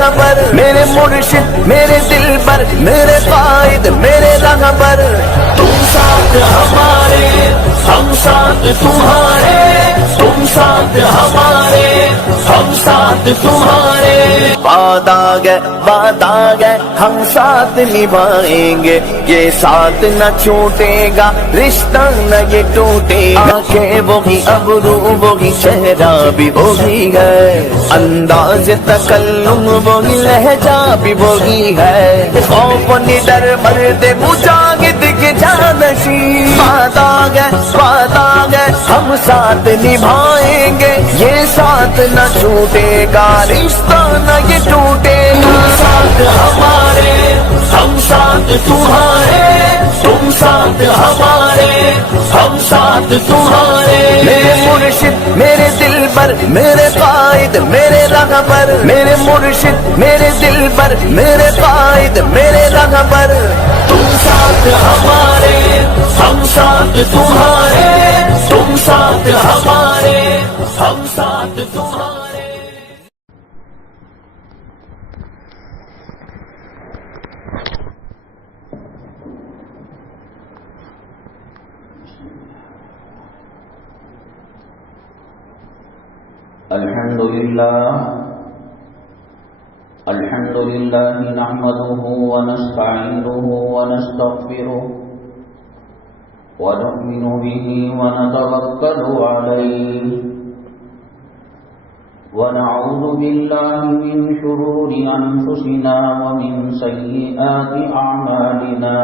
رہبر، میرے مرشد میرے دلبر، میرے قائد میرے رہبر، تم ساتھ ہمارے ہم ساتھ تمہارے، تم ساتھ ہمارے ہم ساتھ تمہارے، وعدہ گئے ہم ساتھ نبھائیں گے، یہ ساتھ نہ چھوٹے گا، رشتہ نہ یہ ٹوٹے گا، آنکھیں وہی ابرو وہی چہرہ بھی وہی ہے، انداز تکلم وہی لہجہ بھی وہی ہے، خوف نڈر مرد مجاہد کے جانشین، وعدہ گئے ہم ساتھ نبھائیں گے، یہ ساتھ نہ چھوٹے گا، رشتہ نہ یہ ٹوٹے گا، تم ساتھ ہمارے ہم ساتھ تمہارے، تم ساتھ ہمارے ہم ساتھ تمہارے، میرے مرشد میرے دلبر، میرے قائد میرے رہبر، میرے مرشد میرے دلبر، میرے قائد میرے رہبر، تم ساتھ ہمارے ہم ساتھ تمہارے، تم ساتھ ہمارے ہم ساتھ تمہارے۔ الحمد لله نحمده ونستعينه ونستغفره ونؤمن به ونتوكل عليه ونعوذ بالله من شرور أنفسنا ومن سيئات أعمالنا،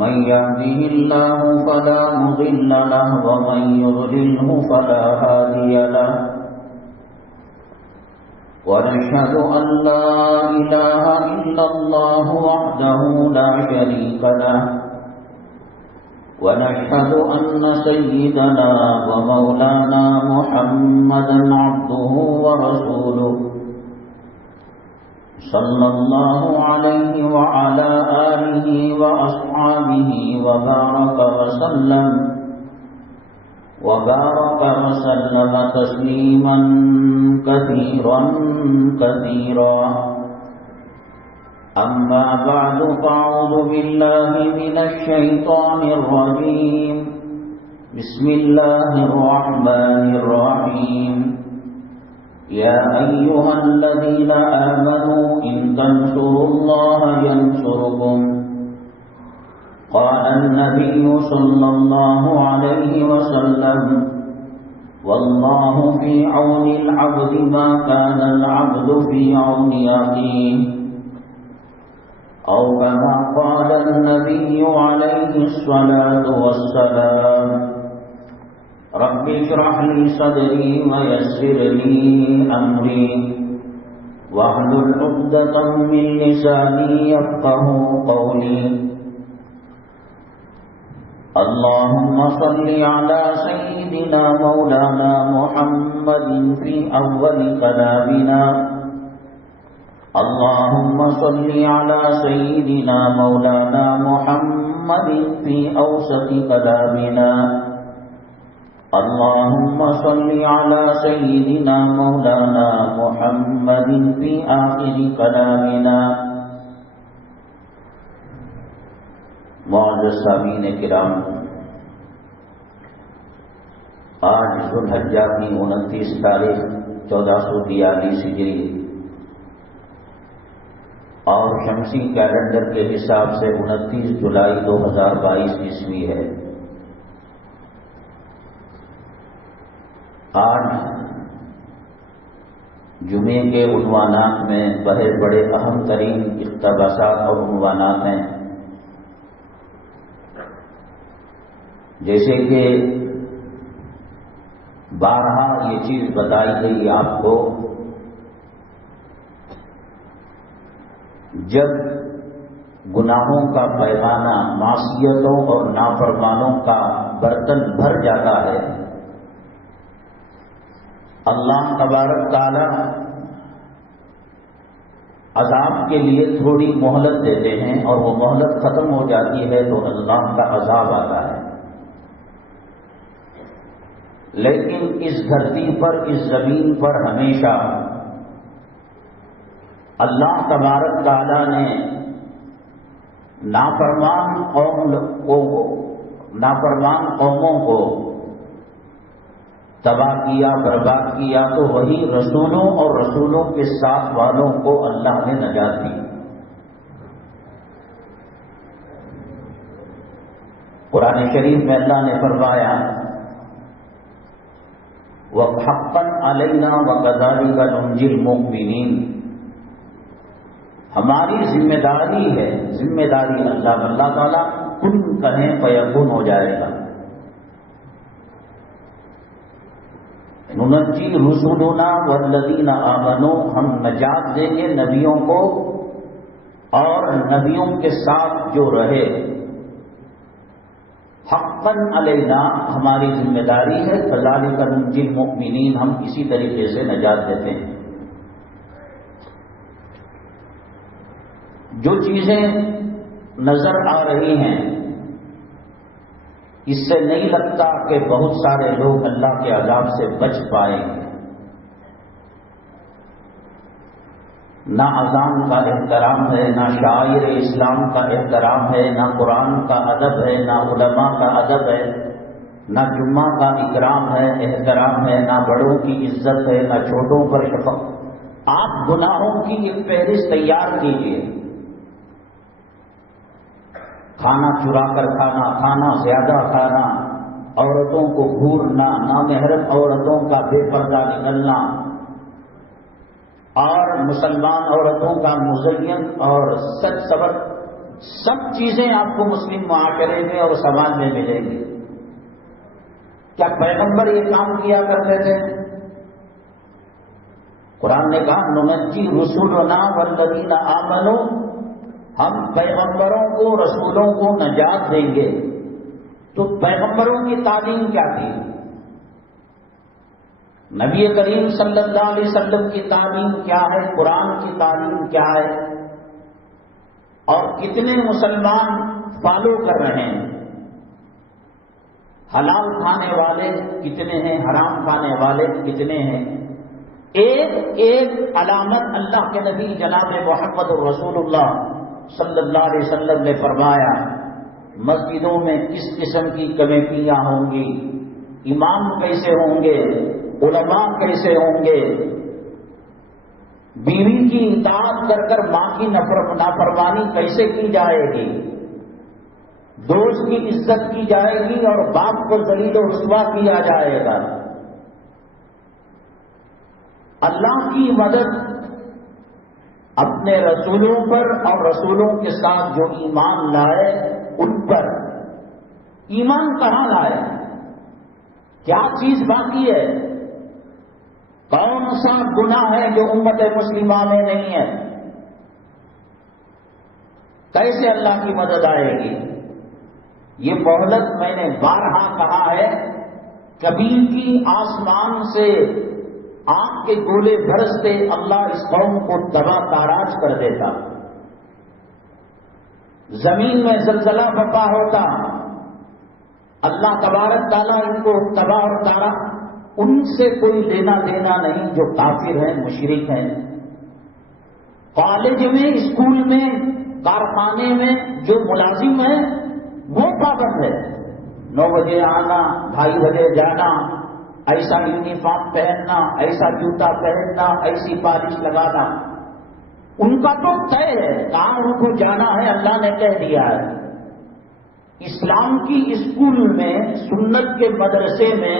من يهده الله فلا مضل له ومن يضلله فلا هادي له، ونشهد أن لا إله إلا الله وحده لا شريك له، ونشهد أن سيدنا ومولانا محمدا عبده ورسوله صلى الله عليه وعلى آله وأصحابه وبارك وسلم تسليما كثيرا كثيرا، أما بعد فأعوذ بالله من الشيطان الرجيم، بسم الله الرحمن الرحيم، يا أيها الذين آمنوا إن تنصروا الله ينصركم، قال النبي صلى الله عليه وسلم، والله في عون العبد ما كان العبد في عون أخيه، أو كما قال النبي عليه الصلاة والسلام، رب اشرح لي صدري ويسر لي أمري واحلل عقدة من لساني يفقهوا قولي، اللهم صل على سيدنا مولانا محمد في أول كلامنا، اللهم صل على سيدنا مولانا محمد في أوسط كلامنا، اللهم صل على سيدنا مولانا محمد في آخر كلامنا۔ معزز سامعین کرام، آج ذوالحجہ کی 29 تاریخ 1442 ہجری اور شمسی کیلنڈر کے حساب سے 29 جولائی 2022 عیسوی ہے۔ آج جمعے کے عنوانات میں بڑے اہم ترین اقتباسات اور عنوانات ہیں، جیسے کہ بارہا یہ چیز بتائی گئی آپ کو، جب گناہوں کا پیمانہ معصیتوں اور نافرمانوں کا برتن بھر جاتا ہے، اللہ تبارک تعالی عذاب کے لیے تھوڑی مہلت دیتے ہیں، اور وہ مہلت ختم ہو جاتی ہے تو اللہ کا عذاب آتا ہے۔ لیکن اس دھرتی پر، اس زمین پر ہمیشہ اللہ تبارک تعالیٰ نے نافرمان قوموں کو تباہ کیا، برباد کیا، تو وہی رسولوں اور رسولوں کے ساتھ والوں کو اللہ نے نجات دی۔ قرآن شریف میں اللہ نے فرمایا وَحَقًّا عَلَيْنَا وَكَذَلِكَ نُنْجِي الْمُؤْمِنِينَ، ہماری ذمہ داری ہے، ذمہ داری اللہ تعالیٰ کن کہیں فیکون ہو جائے گا۔ ننجی رسولنا والذین آمنوا، ہم نجات دیں گے نبیوں کو اور نبیوں کے ساتھ جو رہے۔ حقاً علینا، ہماری ذمہ داری ہے، کذالک ننجی المؤمنین، ہم اسی طریقے سے نجات دیتے ہیں۔ جو چیزیں نظر آ رہی ہیں اس سے نہیں لگتا کہ بہت سارے لوگ اللہ کے عذاب سے بچ پائیں گے۔ نہ اذان کا احترام ہے، نہ شاعر اسلام کا احترام ہے، نہ قرآن کا ادب ہے، نہ علماء کا ادب ہے، نہ جمعہ کا اکرام ہے، احترام ہے، نہ بڑوں کی عزت ہے، نہ چھوٹوں پر شفقت۔ آپ گناہوں کی ایک فہرست تیار کیجیے۔ کھانا چرا کر کھانا، کھانا زیادہ کھانا، عورتوں کو گھورنا، نامحرم عورتوں کا بے پردہ نکلنا، اور مسلمان عورتوں کا مزین اور سچ صبر، سب چیزیں آپ کو مسلم معاشرے میں اور سماج میں ملیں گی۔ کیا پیغمبر یہ کام کیا کرتے تھے؟ قرآن نے کہا ننجی رسولنا والذین آمنوا، ہم پیغمبروں کو، رسولوں کو نجات دیں گے۔ تو پیغمبروں کی تعلیم کیا تھی؟ نبی کریم صلی اللہ علیہ وسلم کی تعلیم کیا ہے؟ قرآن کی تعلیم کیا ہے؟ اور کتنے مسلمان فالو کر رہے ہیں؟ حلال کھانے والے کتنے ہیں؟ حرام کھانے والے کتنے ہیں؟ ایک ایک علامت اللہ کے نبی جناب محمد رسول اللہ صلی اللہ علیہ وسلم نے فرمایا۔ مسجدوں میں کس قسم کی کمیٹیاں ہوں گی، امام کیسے ہوں گے، علماء کیسے ہوں گے، بیوی کی اطاعت کر کر ماں کی نافرمانی کیسے کی جائے گی، دوست کی عزت کی جائے گی اور باپ کو ذلیل و رسوا کیا جائے گا۔ اللہ کی مدد اپنے رسولوں پر اور رسولوں کے ساتھ جو ایمان لائے ان پر۔ ایمان کہاں لائے؟ کیا چیز باقی ہے؟ کون سا گناہ ہے جو امت مسلمہ میں نہیں ہے؟ کیسے اللہ کی مدد آئے گی؟ یہ مہلت میں نے بارہا کہا ہے، کبھی کی آسمان سے آنکھ کے گولے برستے اللہ اس قوم کو تباہ تاراج کر دیتا، زمین میں زلزلہ برپا ہوتا، اللہ تبارک تعالیٰ ان کو تباہ اور تارا۔ ان سے کوئی لینا دینا نہیں جو کافر ہیں، مشرک ہیں۔ کالج میں، اسکول میں، کارخانے میں جو ملازم ہیں وہ پابند ہے، 9 بجے آنا، 2:30 بجے جانا، ایسا یونیفارم پہننا، ایسا جوتا پہننا، ایسی پالش لگانا، ان کا تو طے ہے کہاں ان کو جانا ہے، اللہ نے کہہ دیا ہے۔ اسلام کی اسکول میں، سنت کے مدرسے میں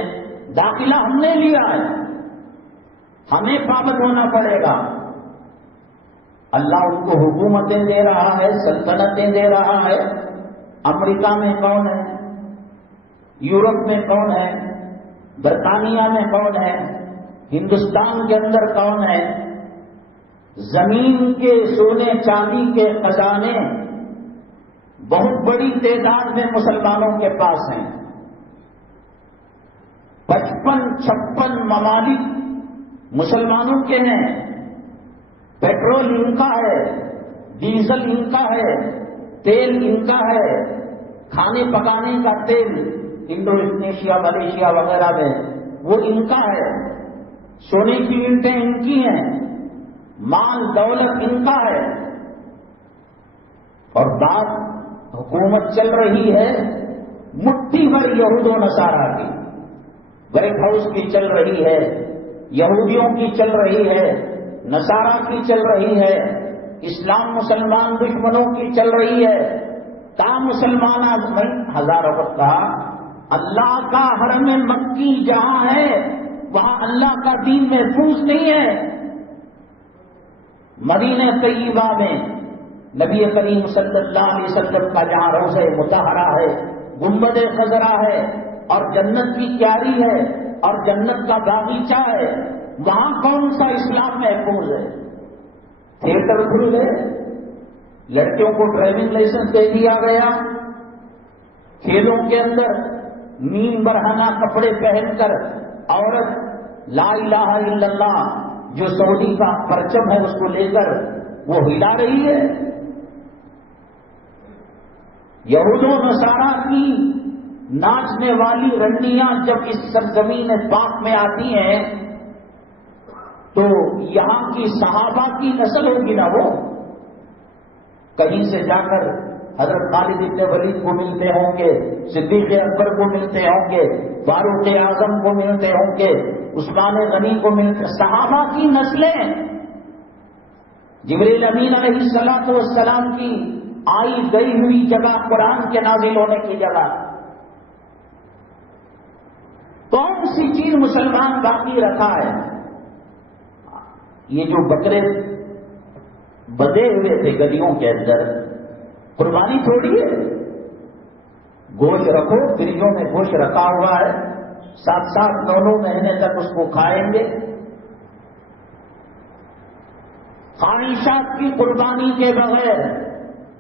داخلہ ہم نے لیا ہے، ہمیں پابند ہونا پڑے گا۔ اللہ ان کو حکومتیں دے رہا ہے، سلطنتیں دے رہا ہے۔ امریکہ میں کون ہے؟ یورپ میں کون ہے؟ برطانیہ میں کون ہے؟ ہندوستان کے اندر کون ہے؟ زمین کے سونے چاندی کے خزانے بہت بڑی تعداد میں مسلمانوں کے پاس ہیں۔ 55-56 ممالک مسلمانوں کے ہیں۔ پیٹرول ان کا ہے، ڈیزل ان کا ہے، تیل ان کا ہے، کھانے پکانے کا تیل انڈونیشیا، ملیشیا وغیرہ میں وہ ان کا ہے، سونے کی اینٹیں ان کی ہیں، مال دولت ان کا ہے، اور بات حکومت چل رہی ہے مٹھی بھر یہود و نصارہ کی، وائٹ ہاؤس کی چل رہی ہے، یہودیوں کی چل رہی ہے، نصارہ کی چل رہی ہے، اسلام مسلمان دشمنوں کی چل رہی ہے۔ تا مسلمان ہزاروں وقت کہا اللہ کا حرم مکی جہاں ہے وہاں اللہ کا دین محفوظ نہیں ہے۔ مدینہ طیبہ میں نبی کریم صلی اللہ علیہ وسلم کا جہاں روضہ مطہرہ ہے، گنبد خضرا ہے، اور جنت کی کیاری ہے، اور جنت کا باغیچہ ہے، وہاں کون سا اسلام محفوظ ہے؟ تھیٹر کھل گئے، لڑکیوں کو ڈرائیونگ لائسنس دے دیا گیا، کھیلوں کے اندر نیم برہنہ کپڑے پہن کر عورت لا الہ الا اللہ جو سعودی کا پرچم ہے اس کو لے کر وہ ہلا رہی ہے۔ یہود و نصارہ کی ناچنے والی رنڈیاں جب اس سرزمین پاک میں آتی ہیں تو یہاں کی صحابہ کی نسل ہوگی نا، وہ کہیں سے جا کر حضرت خالد بن ولید کو ملتے ہوں گے، صدیق اکبر کو ملتے ہوں گے، فاروق اعظم کو ملتے ہوں گے، عثمان غنی کو ملتے، صحابہ کی نسلیں، جبریل امین علیہ السلام کی آئی گئی ہوئی جگہ، قرآن کے نازل ہونے کی جگہ، کون سی چیز مسلمان باقی رکھا ہے؟ یہ جو بکرے بدے ہوئے تھے گلیوں کے اندر، قربانی تھوڑی ہے، گوشت رکھو، فریجوں میں گوشت رکھا ہوا ہے، 7 9 مہینے تک اس کو کھائیں گے۔ خواہشات کی قربانی کے بغیر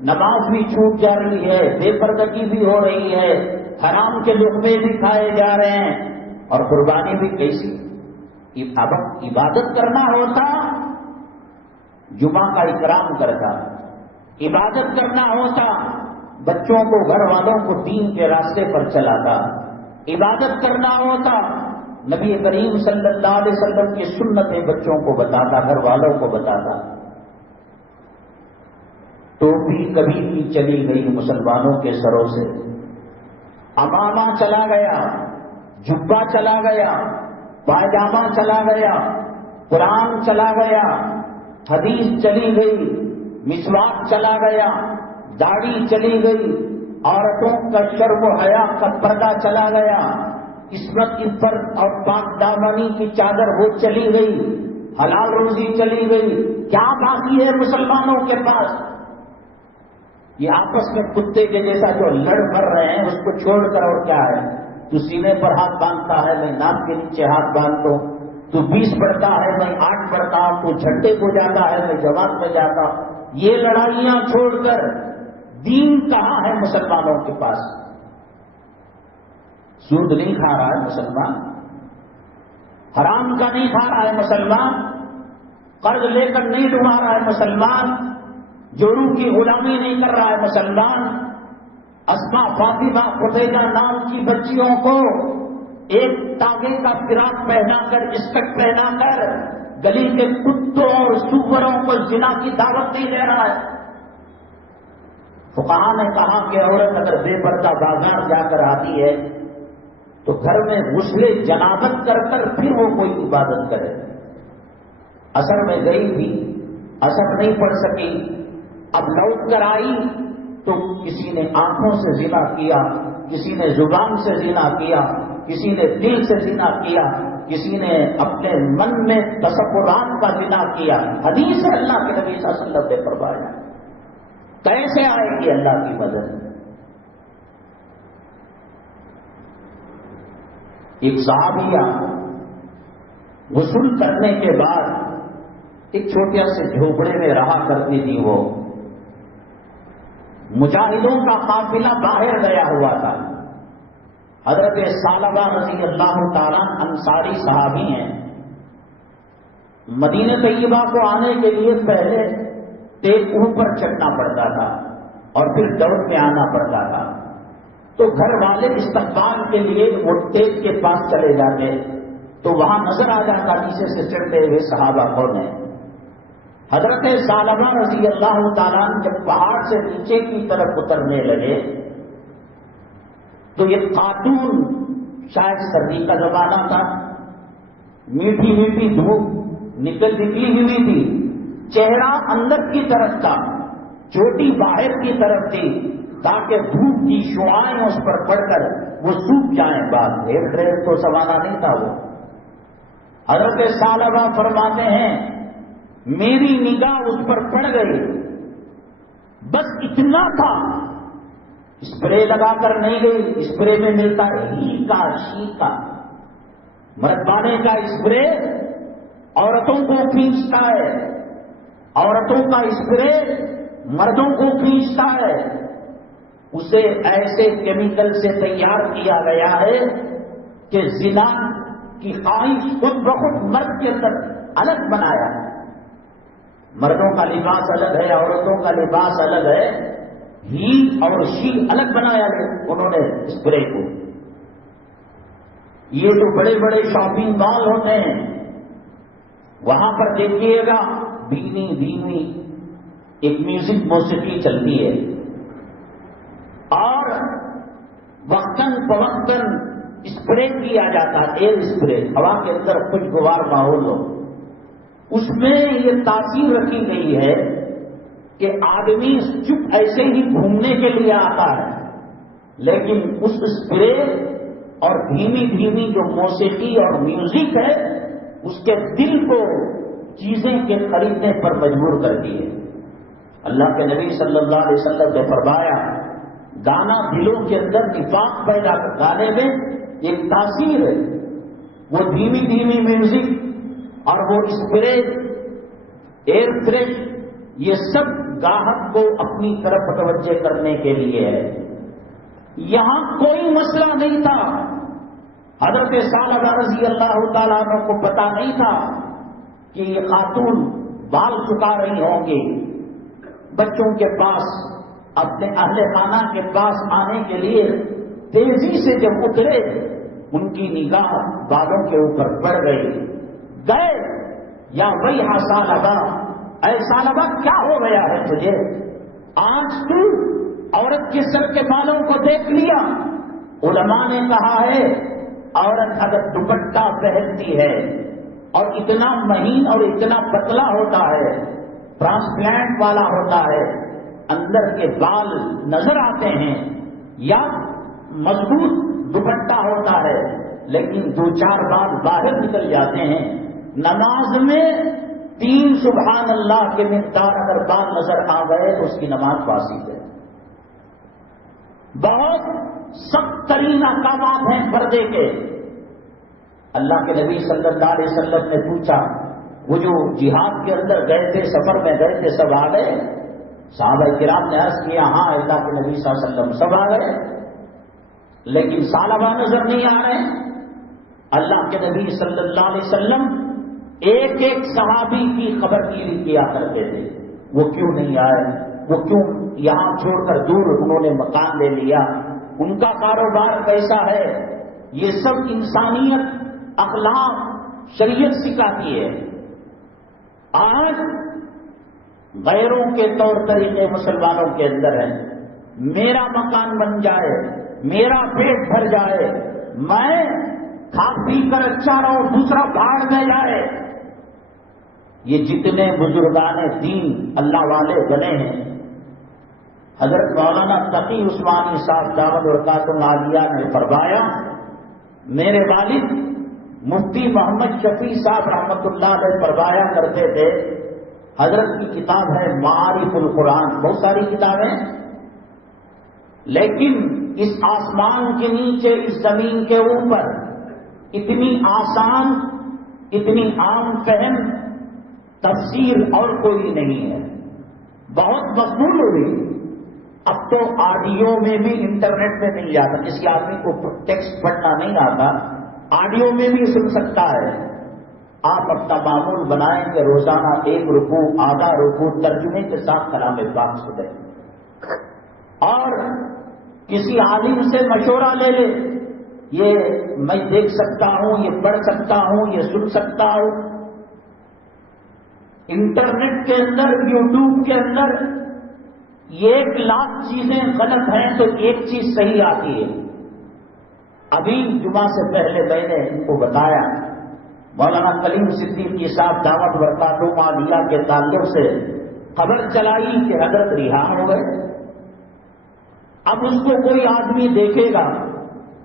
نماز بھی چھوٹ جا رہی ہے، بے پردگی بھی ہو رہی ہے، حرام کے لقمے بھی کھائے جا رہے ہیں، اور قربانی بھی کیسی؟ اب عبادت کرنا ہوتا جمعہ کا اکرام کرتا، عبادت کرنا ہوتا بچوں کو، گھر والوں کو دین کے راستے پر چلاتا، عبادت کرنا ہوتا نبی کریم صلی اللہ علیہ وسلم کی سنتیں بچوں کو بتاتا، گھر والوں کو بتاتا۔ ٹوپی کبھی بھی چلی گئی مسلمانوں کے سروں سے، امامہ چلا گیا، جبہ چلا گیا، پائجامہ چلا گیا، قرآن چلا گیا، حدیث چلی گئی، مسواک چلا گیا، داڑھی چلی گئی، عورتوں کا شرم و حیا کا پردہ چلا گیا، عصمت عفت اور پاک دامنی کی چادر وہ چلی گئی، حلال روزی چلی گئی، کیا باقی ہے مسلمانوں کے پاس؟ یہ آپس میں کتے کے جیسا جو لڑ مر رہے ہیں اس کو چھوڑ کر اور کیا ہے؟ تو سینے پر ہاتھ باندھتا ہے، میں ناک کے نیچے ہاتھ باندھتا ہوں، تو 20 پڑھتا ہے، میں 8 پڑھتا ہوں، تو جھنڈے کو جاتا ہے، میں جماعت میں جاتا ہوں۔ یہ لڑائیاں چھوڑ کر دین کہاں ہے مسلمانوں کے پاس؟ سود نہیں کھا رہا ہے مسلمان، حرام کا نہیں کھا رہا ہے مسلمان، قرض لے کر نہیں ڈبا رہا ہے مسلمان، جورو کی غلامی نہیں کر رہا ہے مسلمان۔ اسماء فاطمہ خدیجہ نام کی بچیوں کو ایک تاگے کا فراق پہنا کر، اسکٹ پہنا کر گلی کے کتوں اور سوروں کو زنا کی دعوت نہیں دے رہا ہے۔ فقہاء نے کہا کہ عورت اگر بے پردہ بازار جا کر آتی ہے تو گھر میں غسل جنابت کر کر پھر وہ کوئی عبادت کرے۔ اثر میں گئی تھی، اثر نہیں پڑ سکی، اب لوٹ کر آئی تو کسی نے آنکھوں سے زنا کیا، کسی نے زبان سے زنا کیا، کسی نے دل سے زنا کیا، کسی نے اپنے من میں تصورات کا زنا کیا۔ حدیث ہے اللہ کے نبی صلی اللہ علیہ وسلم نے فرمایا، کیسے آئے گی اللہ کی مدد؟ ایک صحابیہ غسل کرنے کے بعد ایک چھوٹے سے جھوپڑے میں رہا کرتی تھی، وہ مجاہدوں کا قافلہ باہر گیا ہوا تھا۔ حضرت ثعلبہ رضی اللہ تعالیٰ انصاری صحابی ہیں، مدینہ طیبہ کو آنے کے لیے پہلے ٹیک اوپر چڑھنا پڑتا تھا اور پھر دوڑ کے آنا پڑتا تھا، تو گھر والے استقبال کے لیے وہ ٹیک کے پاس چلے جاتے تو وہاں نظر آ جاتا نیچے سے چڑھتے ہوئے صحابہ کون ہیں۔ حضرت ثعلبہ رضی اللہ تعالیٰ جب پہاڑ سے نیچے کی طرف اترنے لگے تو یہ خاتون، شاید سردی کا زمانہ تھا، میٹھی میٹھی دھوپ نکلی ہوئی تھی، چہرہ اندر کی طرف تھا، چوٹی باہر کی طرف تھی، تاکہ دھوپ کی شعاعیں اس پر پڑ کر وہ سوکھ جائیں۔ بات ڈھیر تو سوانہ نہیں تھا وہ۔ حضرت ثعلبہ فرماتے ہیں میری نگاہ اس پر پڑ گئی، بس اتنا تھا، اسپرے لگا کر نہیں گئی، اسپرے میں ملتا ہے ہی کا شی کا، مردانے کا اسپرے عورتوں کو کھینچتا ہے، عورتوں کا اسپرے مردوں کو کھینچتا ہے، اسے ایسے کیمیکل سے تیار کیا گیا ہے کہ زنا کی خواہش خود بخود مرد کے اندر الگ بنایا ہے۔ مردوں کا لباس الگ ہے، عورتوں کا لباس الگ ہے، ہی اور شی الگ بنایا ہے انہوں نے اسپرے کو۔ یہ جو بڑے بڑے شاپنگ مال ہوتے ہیں وہاں پر دیکھیے گا دھیمی دھیمی ایک میوزک موسیقی چلتی ہے، اور وقتاً فوقتاً اسپرے کیا جاتا ہے، ایئر اسپرے، ہوا کے اندر خوشگوار ماحول ہو۔ اس میں یہ تاثیر رکھی گئی ہے کہ آدمی چپ ایسے ہی گھومنے کے لیے آتا ہے، لیکن اس اسپرے اور دھیمی دھیمی جو موسیقی اور میوزک ہے اس کے دل کو چیزیں کے خریدنے پر مجبور کرتی ہے۔ اللہ کے نبی صلی اللہ علیہ وسلم نے فرمایا گانا دلوں کے اندر نفاق پیدا کر، گانے میں ایک تاثیر ہے، وہ دھیمی دھیمی میوزک اور وہ اسپرے، ایئر فریش، یہ سب گاہک کو اپنی طرف متوجہ کرنے کے لیے ہے۔ یہاں کوئی مسئلہ نہیں تھا، حضرت ثعلبہ رضی اللہ تعالیٰ عنہ کو پتا نہیں تھا کہ یہ خاتون بال چکا رہی ہوں گی، بچوں کے پاس اپنے اہل خانہ کے پاس آنے کے لیے تیزی سے جب اترے ان کی نگاہ بالوں کے اوپر پڑ گئی، گئے یا وہی ثعلبہ، اے ثعلبہ کیا ہو گیا ہے تجھے؟ آج تو عورت کے سر کے بالوں کو دیکھ لیا۔ علماء نے کہا ہے عورت اگر دوپٹہ پہنتی ہے اور اتنا مہین اور اتنا پتلا ہوتا ہے، ٹرانسپلانٹ والا ہوتا ہے، اندر کے بال نظر آتے ہیں، یا مضبوط دوپٹہ ہوتا ہے لیکن دو چار بال باہر نکل جاتے ہیں، نماز میں 3 سبحان اللہ کے مقدار اگر بال نظر آ گئے تو اس کی نماز فاسد ہے۔ بہت سخت ترین احکامات ہیں پردے کے۔ اللہ کے نبی صلی اللہ علیہ وسلم نے پوچھا، وہ جو جہاد کے اندر گئے تھے، سفر میں گئے تھے، سب آ گئے؟ صحابہ کرام نے عرض کیا ہاں اللہ کے نبی صلی اللہ علیہ وسلم سب آ گئے، لیکن ثعلبہ نظر نہیں آ رہے۔ اللہ کے نبی صلی اللہ علیہ وسلم ایک ایک صحابی کی خبر گیری کیا کرتے تھے، وہ کیوں نہیں آئے، وہ کیوں یہاں چھوڑ کر دور انہوں نے مکان لے لیا، ان کا کاروبار کیسا ہے، یہ سب انسانیت، اخلاق، شریعت سکھاتی ہے۔ آج غیروں کے طور طریقے مسلمانوں کے اندر ہیں، میرا مکان بن جائے، میرا پیٹ بھر جائے، میں کھا پی کر اچھا رہوں، دوسرا بھاڑ میں جائے۔ یہ جتنے بزرگان دین اللہ والے بنے ہیں، حضرت مولانا تقی عثمانی صاحب دامت برکاتہ عالیہ نے فرمایا، میرے والد مفتی محمد شفیع صاحب رحمۃ اللہ علیہ فرمایا کرتے تھے، حضرت کی کتاب ہے معارف القرآن، بہت ساری کتابیں، لیکن اس آسمان کے نیچے، اس زمین کے اوپر اتنی آسان، اتنی عام فہم تفسیر اور کوئی نہیں ہے، بہت مقبول ہوئی۔ اب تو آڈیو میں بھی انٹرنیٹ میں مل جاتا، جس کے آدمی کو ٹیکسٹ پڑھنا نہیں آتا آڈیو میں بھی سن سکتا ہے۔ آپ اپنا معمول بنائیں کہ روزانہ 1 رکوع، آدھا رکوع ترجمے کے ساتھ کلام پاک سنیں، اور کسی عالم سے مشورہ لے لے، یہ میں دیکھ سکتا ہوں، یہ پڑھ سکتا ہوں، یہ سن سکتا ہوں۔ انٹرنیٹ کے اندر، یوٹیوب کے اندر 1,00,000 چیزیں غلط ہیں تو ایک چیز صحیح آتی ہے. ابھی جمعہ سے پہلے میں نے ان کو بتایا، مولانا کلیم صدیقی صاحب دعوت برکاتہم عالیہ کے تعلق سے خبر چلائی کہ حضرت رہا ہو گئے. اب اس کو کوئی آدمی دیکھے گا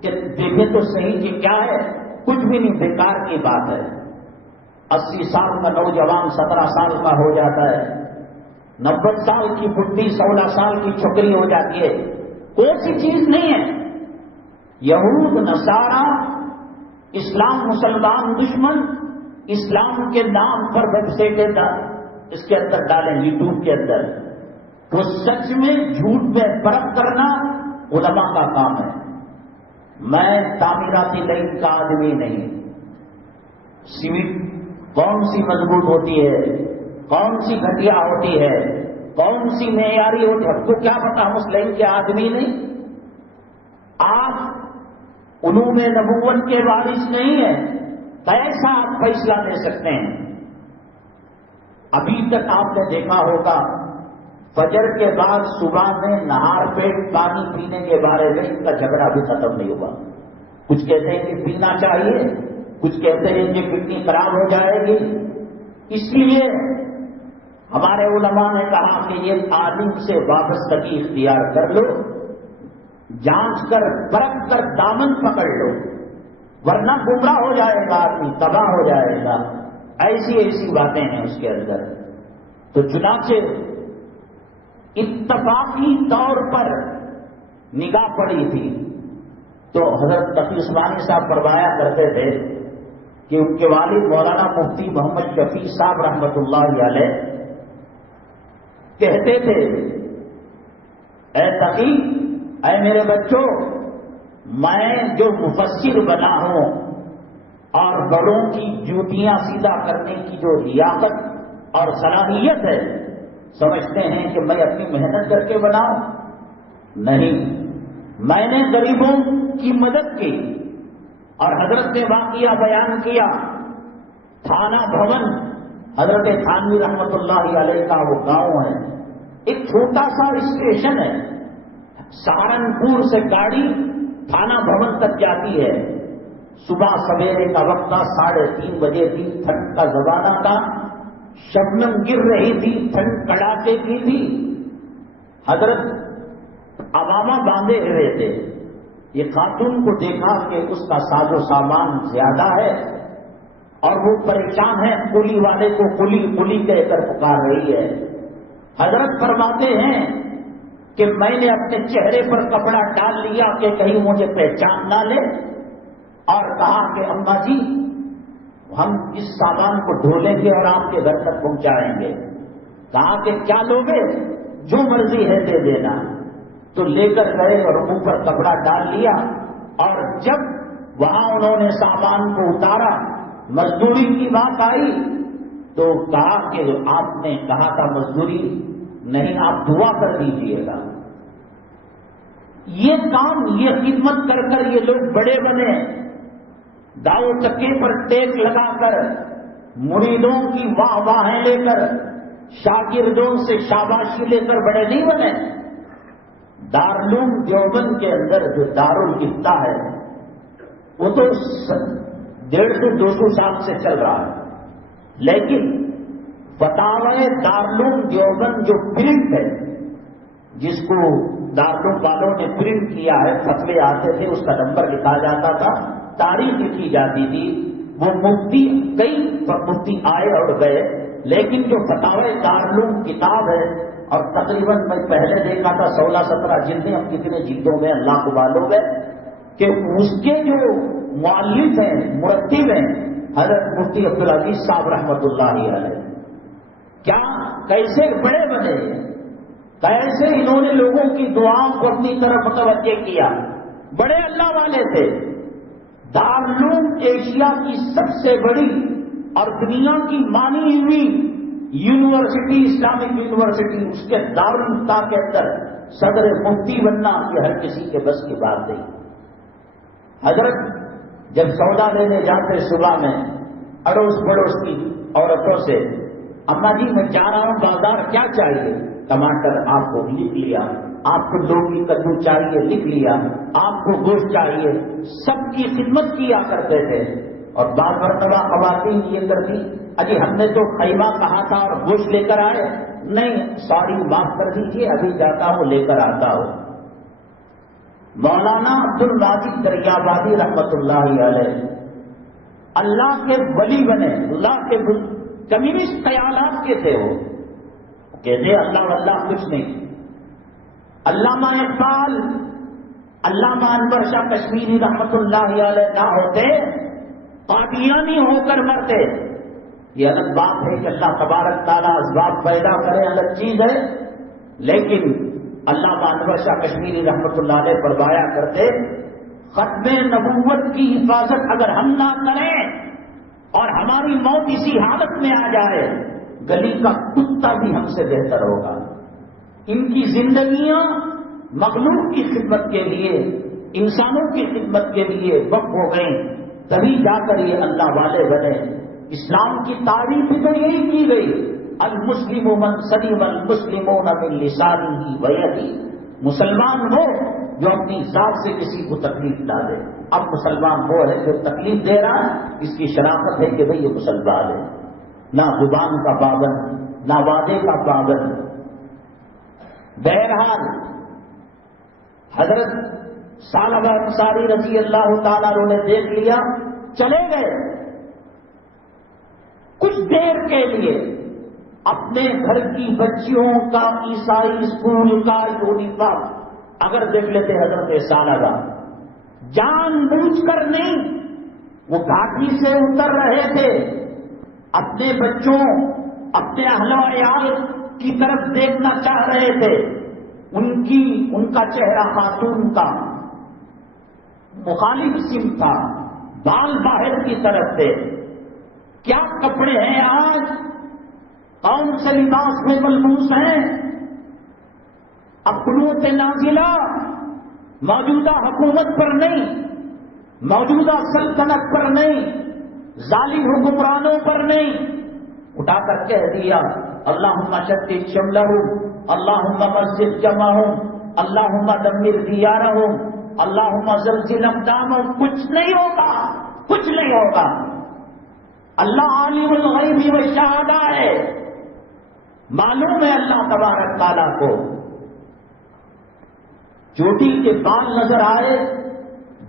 کہ دیکھے تو صحیح کہ کیا ہے، کچھ بھی نہیں، بیکار کی بات ہے. 80 سال کا نوجوان 17 سال کا ہو جاتا ہے، 90 سال کی بڈھی 16 سال کی چھوکری ہو جاتی ہے، کوئی سی چیز نہیں ہے. یہود نصارہ، اسلام مسلمان دشمن، اسلام کے نام پر ویب سائٹیں اس کے اندر ڈالیں، یوٹیوب کے اندر، وہ سچ میں جھوٹ میں فرق کرنا علماء کا کام ہے. میں تعمیراتی لائن کا آدمی نہیں. سیمنٹ کون سی مضبوط ہوتی ہے، کون سی گھٹیا ہوتی ہے، کون سی معیاری ہوتی ہے، ہم کو کیا پتا، ہم اس لائن کے آدمی نہیں. آپ علوم نبوت کے وارث نہیں ہیں، کیسا آپ فیصلہ لے سکتے ہیں؟ ابھی تک آپ نے دیکھا ہوگا فجر کے بعد صبح میں نہار پیٹ پانی پینے کے بارے میں ان کا جھگڑا بھی ختم نہیں ہوا. کچھ کہتے ہیں کہ پینا چاہیے، کچھ کہتے ہیں کہ کڈنی خراب ہو جائے گی. اس لیے ہمارے علماء نے کہا کہ یہ عالم سے وابستگی اختیار کر لو، جانچ کر پرکھ کر دامن پکڑ لو، ورنہ گمراہ ہو جائے گا آدمی، تباہ ہو جائے گا. ایسی ایسی باتیں ہیں اس کے اندر. تو چنانچہ اتفاقی طور پر نگاہ پڑی تھی تو حضرت تقی عثمانی صاحب فرمایا کرتے تھے کہ ان کے والد مولانا مفتی محمد شفیع صاحب رحمۃ اللہ علیہ کہتے تھے، اے تقی، اے میرے بچوں، میں جو مفسر بنا ہوں اور بڑوں کی جوتیاں سیدھا کرنے کی جو لیاقت اور صلاحیت ہے، سمجھتے ہیں کہ میں اپنی محنت کر کے بناؤں؟ نہیں، میں نے غریبوں کی مدد کی. اور حضرت نے واقعہ بیان کیا، تھانہ بھون، حضرت تھانوی رحمت اللہ علیہ کا وہ گاؤں ہے، ایک چھوٹا سا اسٹیشن ہے. سہارنپور سے گاڑی تھانہ بھون تک جاتی ہے. صبح سویرے کا وقت تھا، 3:30 بجے تھی، ٹھنڈ کا زمانہ تھا، شبنم گر رہی تھی، ٹھنڈ کڑاکے کی تھی. حضرت عوامہ باندھے ہوئے تھے. یہ خاتون کو دیکھا کہ اس کا ساز و سامان زیادہ ہے اور وہ پریشان ہے، کلی والے کو کلی کلی کہہ کر پکار رہی ہے. حضرت فرماتے ہیں کہ میں نے اپنے چہرے پر کپڑا ڈال لیا کہ کہیں مجھے پہچان نہ لے، اور کہا کہ اماں جی، ہم اس سامان کو ڈھولیں گے اور آپ کے گھر تک پہنچائیں گے. کہا کہ کیا لوگے؟ جو مرضی ہے دے دینا. تو لے کر گئے اور منہ پر کپڑا ڈال لیا، اور جب وہاں انہوں نے سامان کو اتارا، مزدوری کی بات آئی تو کہا کہ آپ نے کہا تھا مزدوری نہیں، آپ دعا کر دیجیے گا. یہ کام، یہ خدمت کر کر یہ لوگ بڑے بنے. داؤ چکے پر ٹیک لگا کر، مریدوں کی واہ واہیں لے کر، شاگردوں سے شاباشی لے کر بڑے نہیں بنے. دارالعلوم دیوبند کے اندر جو دارالفتہ ہے وہ تو 150-200 سال سے چل رہا ہے، لیکن فتاوی دارالعلوم دیوبند جو پرنٹ ہے، جس کو دارالعلوم والوں نے پرنٹ کیا ہے، فتوے آتے تھے، اس کا نمبر لکھا جاتا تھا، تاریخ لکھی جاتی تھی. وہ مفتی، کئی مفتی آئے اور گئے، لیکن جو فتاوی دارالعلوم کتاب ہے، اور تقریباً میں پہلے دیکھا تھا 16-17 جلدیں، اب کتنے جلدوں میں اللہ کو معلوم ہے، کہ اس کے جو مؤلف ہیں، مرتب ہیں، حضرت مفتی عبدالعزیز صاحب رحمۃ اللہ علیہ. کیا کیسے بڑے بنے، کیسے انہوں نے لوگوں کی دعاؤں کو اپنی طرف متوجہ کیا. بڑے اللہ والے تھے. دارالعلوم ایشیا کی سب سے بڑی اور دنیا کی مانی ہوئی یونیورسٹی، اسلامک یونیورسٹی، اس کے دارالفتہ کے اندر صدر مفتی بننا یہ ہر کسی کے بس کی بات نہیں. حضرت جب سودا لینے جاتے صبح میں اڑوس پڑوس کی عورتوں سے اما جی میں جا رہا ہوں بازار، کیا چاہیے؟ ٹماٹر آپ کو لکھ لیا، آپ کو لوکی کدو چاہیے لکھ لیا، آپ کو گوشت چاہیے، سب کی خدمت کیا کرتے تھے۔ اور بعض مرتبہ خواتین یہ کرتی، اجی ہم نے تو خیمہ کہا تھا اور گوشت لے کر آئے، نہیں سوری معاف کر دیجیے ابھی جاتا ہوں لے کر آتا ہوں۔ مولانا عبد الواجد دریابادی رحمت اللہ علیہ اللہ کے ولی بنے، اللہ کے کمیونسٹ خیالات کے تھے، وہ کہتے اللہ واللہ کچھ نہیں۔ علامہ اقبال، علامہ انور شاہ کشمیری رحمت اللہ علیہ نہ ہوتے قادیانی ہو کر مرتے۔ یہ الگ بات ہے کہ اللہ تبارک تعالیٰ اسباب پیدا کرے، الگ چیز ہے، لیکن علامہ انور شاہ کشمیری رحمت اللہ علیہ فرمایا کرتے ختم نبوت کی حفاظت اگر ہم نہ کریں اور ہماری موت اسی حالت میں آ جائے، گلی کا کتا بھی ہم سے بہتر ہوگا۔ ان کی زندگیاں مخلوق کی خدمت کے لیے، انسانوں کی خدمت کے لیے وقف ہو گئیں، تبھی جا کر یہ اللہ والے بنے۔ اسلام کی تعریف تو یہی کی گئی، المسلم من سلم المسلمون من لسانہ ویدہ، مسلمان وہ جو اپنی ذات سے کسی کو تکلیف نہ دے۔ اب مسلمان وہ ہے جو تکلیف دے رہا ہے، اس کی شناخت ہے کہ بھئی یہ مسلمان ہے، نہ زبان کا پابند، نہ وعدے کا پابند۔ بہرحال حضرت ثعلبہ انصاری رضی اللہ تعالیٰ عنہ نے دیکھ لیا، چلے گئے کچھ دیر کے لیے اپنے گھر کی بچیوں کا عیسائی اسکول کا یونیفارم اگر دیکھ لیتے حضرت ثعلبہ، جان بوجھ کر نہیں، وہ گھاٹی سے اتر رہے تھے، اپنے بچوں اپنے اہل و عیال کی طرف دیکھنا چاہ رہے تھے، ان کا چہرہ خاتون کا مخالف سمت تھا، بال باہر کی طرف تھے، کیا کپڑے ہیں آج، کون سے لباس میں ملبوس ہیں، اقنوت نازلہ موجودہ حکومت پر نہیں، موجودہ سلطنت پر نہیں، ظالم حکمرانوں پر نہیں، اٹھا کر کہہ دیا اللہم شتت شملہم، اللہم مزق جمعہم، اللہم دمر دیارہم، اللہم زلزل اقدامہم۔ کچھ نہیں ہوگا، کچھ نہیں ہوگا، اللہ عالم الغیب والشہادہ ہے، معلوم ہے اللہ تبارک تعالیٰ کو۔ چوٹی کے بال نظر آئے،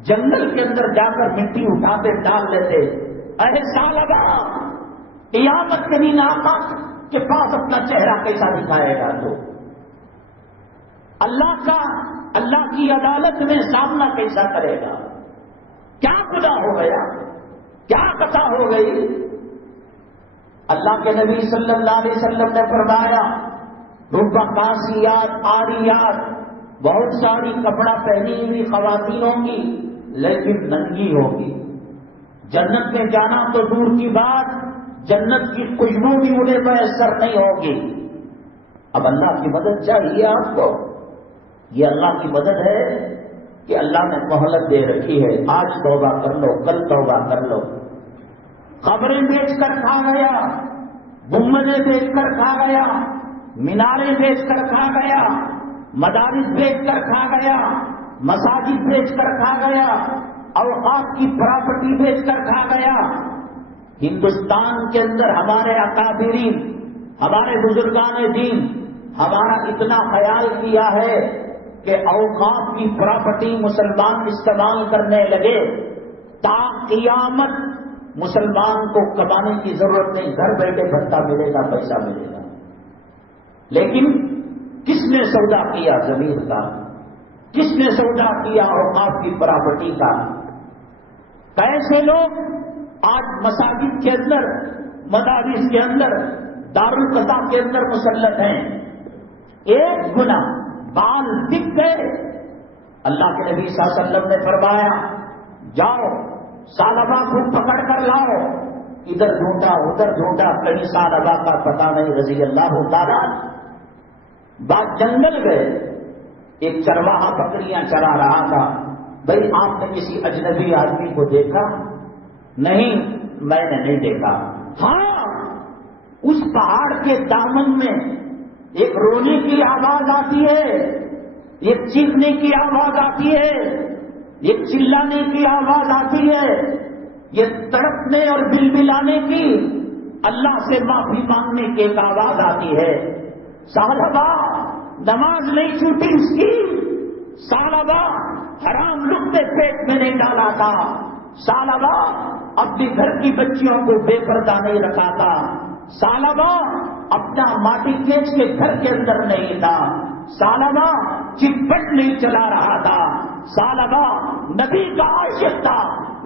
جنگل کے اندر جا کر مٹی اٹھاتے ڈال لیتے، اے ثعلبہ قیامت کے دن آقا کے پاس اپنا چہرہ کیسا دکھائے گا، تو اللہ کی عدالت میں سامنا کیسا کرے گا، کیا گناہ ہو گیا، کیا خطا ہو گئی۔ اللہ کے نبی صلی اللہ علیہ وسلم نے فرمایا رب قاسیات عاریات، بہت ساری کپڑا پہنی ہوئی خواتینوں کی لیکن ننگی ہوگی، جنت میں جانا تو دور کی بات، جنت کی خوشبو بھی انہیں میسر نہیں ہوگی۔ اب اللہ کی مدد چاہیے آپ کو، یہ اللہ کی مدد ہے کہ اللہ نے مہلت دے رکھی ہے، آج توبہ کر لو، کل توبہ کر لو۔ قبریں بیچ کر کھا گیا، گنبدیں بیچ کر کھا گیا، میناریں بیچ کر کھا گیا، مدارس بیچ کر کھا گیا، مساجد بیچ کر کھا گیا، اوقاف کی پراپرٹی بیچ کر کھا گیا۔ ہندوستان کے اندر ہمارے اکابرین، ہمارے بزرگان دین ہمارا اتنا خیال کیا ہے کہ اوقاف کی پراپرٹی مسلمان استعمال کرنے لگے، تا قیامت مسلمان کو کمانے کی ضرورت نہیں، گھر بیٹھے بھتہ ملے گا، پیسہ ملے گا۔ لیکن کس نے سودا کیا زمین کا، کس نے سودا کیا اوقاف کی پراپرٹی کا؟ کیسے لوگ آج مساجد کے اندر، مدارس کے اندر، دارالقضا کے اندر مسلط ہیں، ایک گنا بال دکھ گئے، اللہ کے نبی صلی اللہ علیہ وسلم نے فرمایا جاؤ ثعلبہ کو پکڑ کر لاؤ، ادھر ڈھونڈا ادھر ڈھونڈا، کہیں ثعلبہ کا پتہ نہیں رضی اللہ تعالیٰ۔ بعد جنگل گئے، ایک چرواہا بکریاں چرا رہا تھا، بھئی آپ نے کسی اجنبی آدمی کو دیکھا؟ نہیں میں نے نہیں دیکھا۔ ہاں اس پہاڑ کے دامن میں ایک رونے کی آواز آتی ہے، ایک چیخنے کی آواز آتی ہے، ایک چلانے کی آواز آتی ہے، یہ تڑپنے اور بلبلانے کی، اللہ سے معافی مانگنے کی ایک آواز آتی ہے۔ صحابہ نماز نہیں چھوٹی اس کی، صحابہ حرام لقمے پیٹ میں نہیں ڈالا تھا، صحابہ اپنے گھر کی بچیوں کو بے پردہ نہیں رکھا تھا، صحابہ اپنا ماٹی کھینچ کے گھر کے اندر نہیں تھا، صحابہ چپٹ نہیں چلا رہا تھا، صحابہ نبی کا عاشق تھا،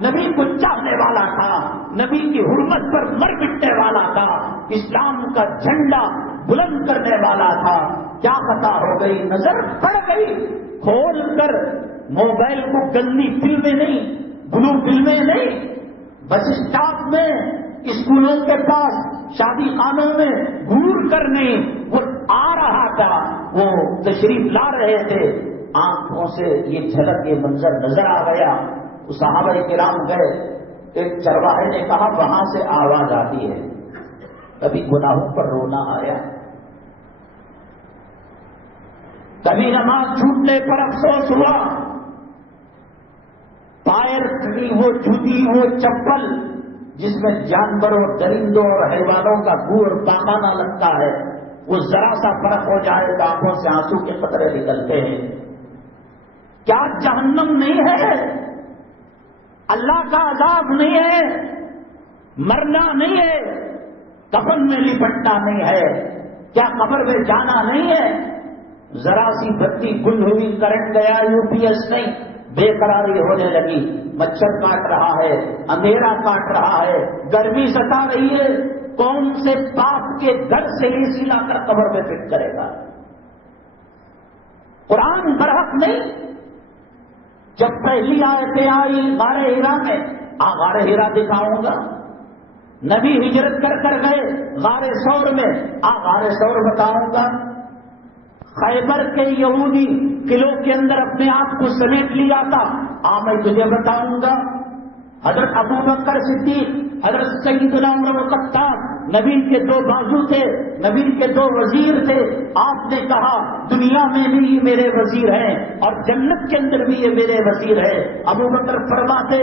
نبی کو چاہنے والا تھا، نبی کی حرمت پر مر مٹنے والا تھا، اسلام کا جھنڈا بلند کرنے والا تھا۔ کیا خطا ہو گئی؟ نظر پڑ گئی، کھول کر موبائل کو گندی فلمیں نہیں، بلو فلمیں نہیں، بس اسٹاپ میں، اسکولوں کے پاس، شادی خانوں میں گور کرنے وہ آ رہا تھا، وہ تشریف لا رہے تھے، آنکھوں سے یہ جھلک، یہ منظر نظر آ گیا، تو صحابہ کرام گئے، ایک چرواہے نے کہا وہاں سے آواز آتی ہے۔ کبھی گناہوں پر رونا آیا، کبھی نماز چھوٹنے پر افسوس ہوا، پائر کی وہ جوتی، وہ چپل جس میں جانوروں، درندوں اور حیوانوں کا گو اور پاخانہ لگتا ہے، وہ ذرا سا فرق ہو جائے تو آنکھوں سے آنسو کے قطرے نکلتے ہیں۔ کیا جہنم نہیں ہے؟ اللہ کا عذاب نہیں ہے؟ مرنا نہیں ہے؟ کفن میں لپٹنا نہیں ہے؟ کیا قبر میں جانا نہیں ہے؟ ذرا سی بتی گل ہوئی، کرنٹ گیا، UPS نہیں، بے قراری ہونے لگی، مچھر کاٹ رہا ہے، اندھیرا کاٹ رہا ہے، گرمی ستا رہی ہے، کون سے باپ کے گھر سے AC لا کر قبر میں فٹ کرے گا؟ قرآن برحق نہیں؟ جب پہلی آیتیں آئی غار ہیرا میں، غار ہیرا دکھاؤں گا، نبی ہجرت کر گئے غار ثور میں، غار ثور بتاؤں گا، خیبر کے یہودی قلعوں کے اندر اپنے آپ کو سمیٹ لیا تھا، میں تجھے بتاؤں گا، حضرت ابوبکر صدیق، حضرت سیدنا عمر الخطاب، نبی کے دو بازو تھے، نبی کے دو وزیر تھے، آپ نے کہا دنیا میں بھی یہ میرے وزیر ہیں اور جنت کے اندر بھی یہ میرے وزیر ہیں۔ ابوبکر فرماتے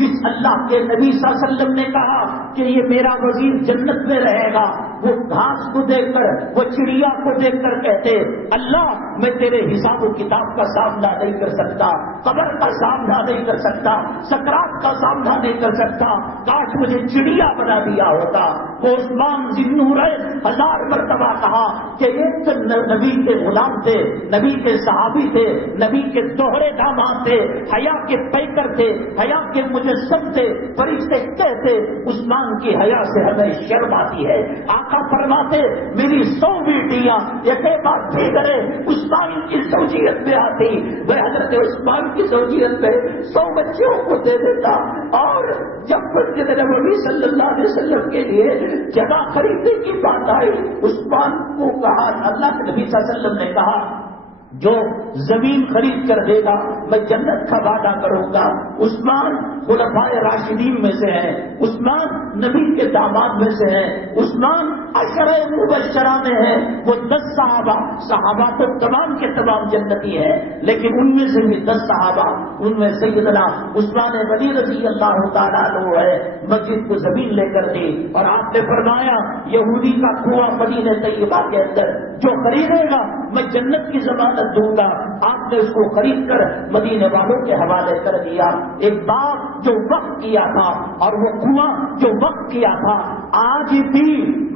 جس اللہ کے نبی صلی اللہ علیہ وسلم نے کہا کہ یہ میرا وزیر جنت میں رہے گا، وہ گھاس کو دیکھ کر، وہ چڑیا کو دیکھ کر کہتے اللہ میں تیرے حساب و کتاب کا سامنا نہیں کر سکتا، قبر کا سامنا نہیں کر سکتا، سکرات کا سامنا نہیں کر سکتا، کاش مجھے چڑیا بنا دیا ہوتا۔ وہ عثمان ذی-النورین 1000 مرتبہ کہا کہ ایک نبی کے غلام تھے، نبی کے صحابی تھے، نبی کے دوہرے داماد تھے، حیا کے پیکر تھے، حیا کے مجسم تھے، فرشتے کہتے عثمان کی حیا سے ہمیں شرم آتی ہے۔ آقا فرماتے میری 100 بیٹیاں ایک بات بھی کرے عثمان کی زوجیت میں آتی، میں حضرت عثمان کی زوجیت میں 100 بچیوں کو دے دیتا، اور جب مسجد نبوی صلی اللہ علیہ وسلم کے لیے جگہ خریدنے کی بات آئی، عثمان کو کہا، اللہ کے نبی صلی اللہ علیہ وسلم نے کہا جو زمین خرید کر دے گا میں جنت کا وعدہ کروں گا۔ عثمان خلفائے راشدین میں سے ہیں، عثمان نبی کے داماد میں سے ہیں، عثمان عشرہ مبشرہ میں ہیں، وہ 10 صحابہ تو تمام کے تمام جنتی ہیں، لیکن ان میں سے بھی 10 صحابہ، ان میں سیدنا عثمان غنی رضی اللہ تعالیٰ عنہ ہے، مسجد کو زمین لے کر دی، اور آپ نے فرمایا یہودی کا کنواں مدینہ طیبہ کے اندر جو خریدے گا میں جنت کی ضمانت دوں گا۔ آپ نے اس کو خرید کر مدینے والوں کے حوالے کر دیا۔ ایک باغ جو وقف کیا تھا اور وہ کنواں جو وقف کیا تھا، آج بھی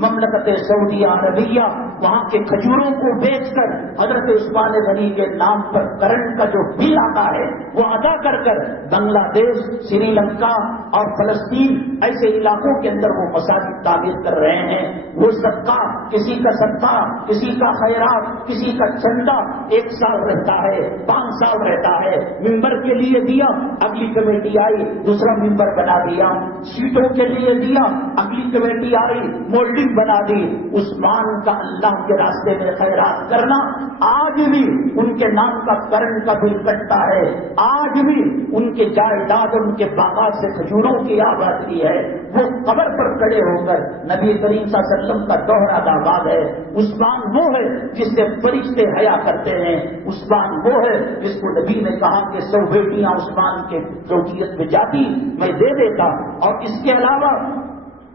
مملکت سعودی عربیہ وہاں کے کھجوروں کو بیچ کر حضرت عثمان غنی کے نام پر کرنٹ کا جو بل آتا ہے وہ ادا کر کر بنگلہ دیش، سری لنکا اور فلسطین ایسے علاقوں کے اندر وہ مساجد تعمیر کر رہے ہیں۔ وہ صدقہ، کسی کا صدقہ، کسی کا خیرات، کسی کا چندہ 1 سال رہتا ہے، 5 سال رہتا ہے، ممبر کے لیے دیا، اگلی کمیٹی آئی دوسرا ممبر بنا دیا، سیٹوں کے لیے دیا، اگلی کمیٹی آئی مولڈنگ بنا دی۔ عثمان کا اللہ کے راستے میں خیرات کرنا آج بھی ان کے نام کا کرنٹ کا بل کٹتا ہے، آج بھی ان کے جائیداد اور ان کے باغات سے کھجوروں کی آبادی ہے، وہ قبر پر کھڑے ہو کر نبی کریم صلی اللہ علیہ وسلم کا دوہرا داماد ہے. عثمان وہ ہے جس سے فرشتے حیا کرتے ہیں. عثمان وہ ہے جس کو نبی نے کہا کہ 100 بیٹیاں عثمان کے زوجیت میں جاتی میں دے دیتا. اور اس کے علاوہ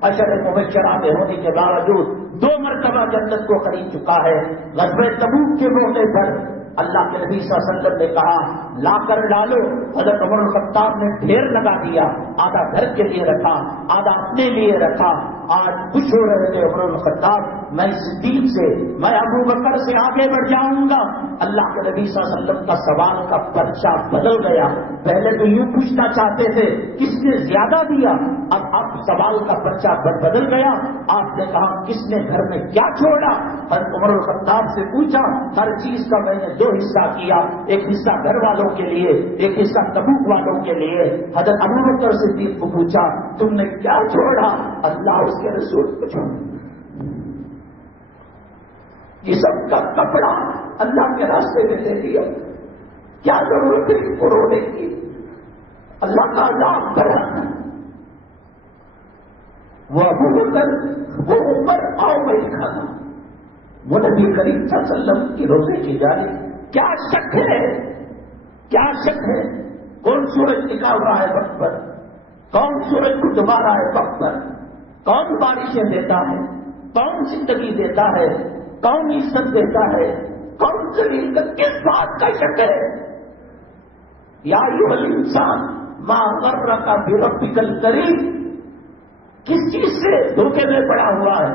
عشر مبشرہ میں ہونے کے باوجود 2 مرتبہ جنت کو خرید چکا ہے. غزوہ تبوک کے موقع پر اللہ کے نبی صلی اللہ علیہ وسلم نے کہا لا کر ڈالو. حضرت عمر الخطاب نے ڈھیر لگا دیا. آدھا گھر کے لیے رکھا, آدھا اپنے لیے رکھا. آج خوش ہو رہے تھے عمر الخطاب, میں صدیق سے, میں ابو بکر سے آگے بڑھ جاؤں گا. اللہ کے نبی صلی اللہ علیہ وسلم کا سوال کا پرچہ بدل گیا. پہلے تو یوں پوچھنا چاہتے تھے کس نے زیادہ دیا, اب سوال کا پرچہ بدل گیا. آپ نے کہا کس نے گھر میں کیا چھوڑا. حضرت عمر الخطاب سے پوچھا, ہر چیز کا میں نے 2 حصہ کیا, ایک حصہ گھر والوں کے لیے, ایک حصہ تبوک والوں کے لیے. حضرت ابو بکر صدیق کو پوچھا تم نے کیا چھوڑا. اللہ اس کے رسول کو چھوڑا. جسم کا کپڑا اللہ کے راستے میں دے دیا, کیا ضرورت ہے اس کو رونے کی. اللہ کا عذاب کرا. وہ ابو بکر, وہ عمر, آؤ میں کھانا. وہ نبی کریم صلی اللہ علیہ وسلم کی روزے کی جاری. کیا شک ہے, کیا شک ہے. کون سورج نکال رہا ہے وقت پر, کون سورج کو ڈبا رہا ہے وقت پر, کون بارشیں دیتا ہے, کون زندگی دیتا ہے, کون عزت دیتا ہے, کون زمین کا کس بات کا شک ہے. یا ایھا الانسان ما غرک بربک الکریم. کس چیز سے دھوکے میں پڑا ہوا ہے.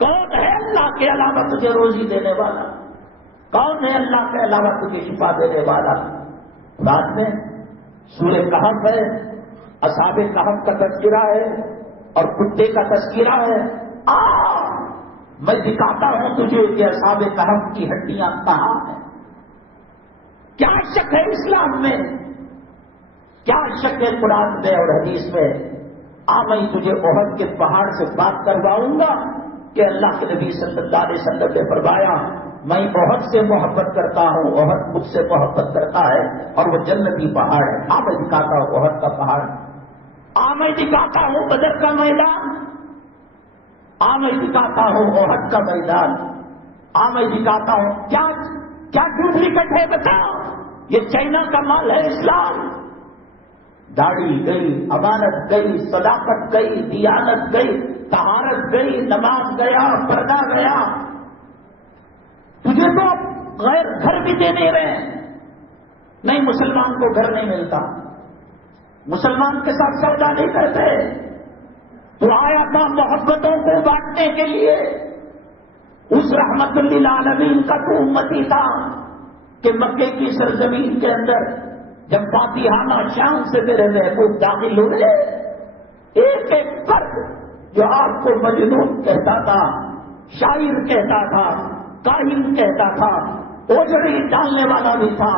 کون ہے اللہ کے علاوہ تجھے روزی دینے والا, کون ہے اللہ کے علاوہ تجھے شفا دینے والا. بعد میں سورہ کہف ہے, اصحاب کہف کا تذکرہ ہے اور کتے کا تذکرہ ہے. میں دکھاتا ہوں تجھے کہ اصحاب کہف کی ہڈیاں کہاں ہیں. کیا شک ہے اسلام میں, کیا شک ہے قرآن میں اور حدیث میں. میں تجھے احد کے پہاڑ سے بات کرواؤں گا کہ اللہ کے نبی صلی اللہ علیہ وسلم نے فرمایا میں احد سے محبت کرتا ہوں, احد مجھ سے محبت کرتا ہے اور وہ جنتی پہاڑ ہے. میں دکھاتا ہوں احد کا پہاڑ, میں دکھاتا ہوں بدر کا میدان, میں دکھاتا ہوں احد کا میدان, میں دکھاتا ہوں. کیا ڈپلیکیٹ ہے بتاؤ. یہ چائنا کا مال ہے اسلام. داڑھی گئی, امانت گئی, صداقت گئی, دیانت گئی, طہارت گئی, نماز گیا, پردہ گیا. تجھے تو غیر گھر بھی دے نہیں رہے. نہیں, مسلمان کو گھر نہیں ملتا, مسلمان کے ساتھ سودا نہیں کرتے. تو آیا تھا محبتوں کو بانٹنے کے لیے. اس رحمت للعالمین کا تو امتی تھا کہ مکے کی سرزمین کے اندر جب فاتحانہ شان سے میرے محبوب داخل ہوئے, ایک ایک فرد جو آپ کو مجنون کہتا تھا, شاعر کہتا تھا, کاہن کہتا تھا, اوجڑی ڈالنے والا بھی تھا,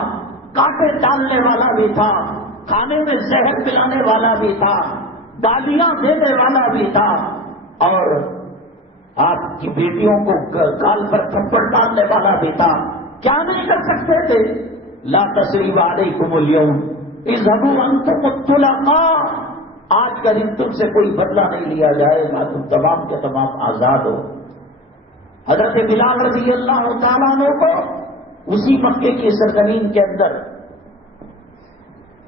کانٹے ڈالنے والا بھی تھا, کھانے میں زہر پلانے والا بھی تھا, گالیاں دینے والا بھی تھا, اور آپ کی بیٹیوں کو گال پر تھپڑ ڈالنے والا بھی تھا. کیا نہیں کر سکتے تھے. لا تثریب علیکم اليوم اذهبوا انتم الطلقاء. آج کا دن تم سے کوئی بدلہ نہیں لیا جائے گا, تم تمام کے تمام آزاد ہو. حضرت بلال رضی اللہ تعالیٰ عنہ کو اسی مکے کی سرزمین کے اندر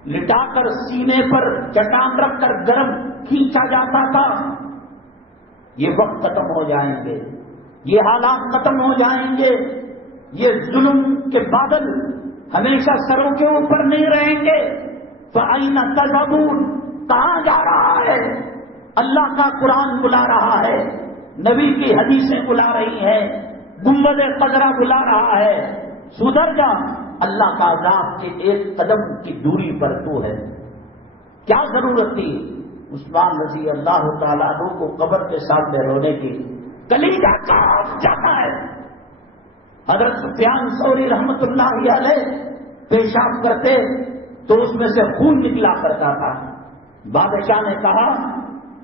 لٹا کر سینے پر چٹان رکھ کر گرم کھینچا جاتا تھا. یہ وقت ختم ہو جائیں گے, یہ حالات ختم ہو جائیں گے, یہ ظلم کے بادل ہمیشہ سروں کے اوپر نہیں رہیں گے. فَأَيْنَ تَذْهَبُونَ, کہاں جا رہا ہے. اللہ کا قرآن بلا رہا ہے, نبی کی حدیثیں بلا رہی ہیں, گنبد خضرا بلا رہا ہے. سدھر جا, اللہ کا عذاب کے ایک قدم کی دوری پر تو ہے. کیا ضرورت تھی عثمان رضی اللہ تعالیٰ عنہ کو قبر کے سامنے رونے کی. کلیجہ کاٹ جاتا ہے. حضرت سفیان ثوری رحمت اللہ علیہ پیشاب کرتے تو اس میں سے خون نکلا کرتا تھا. بادشاہ نے کہا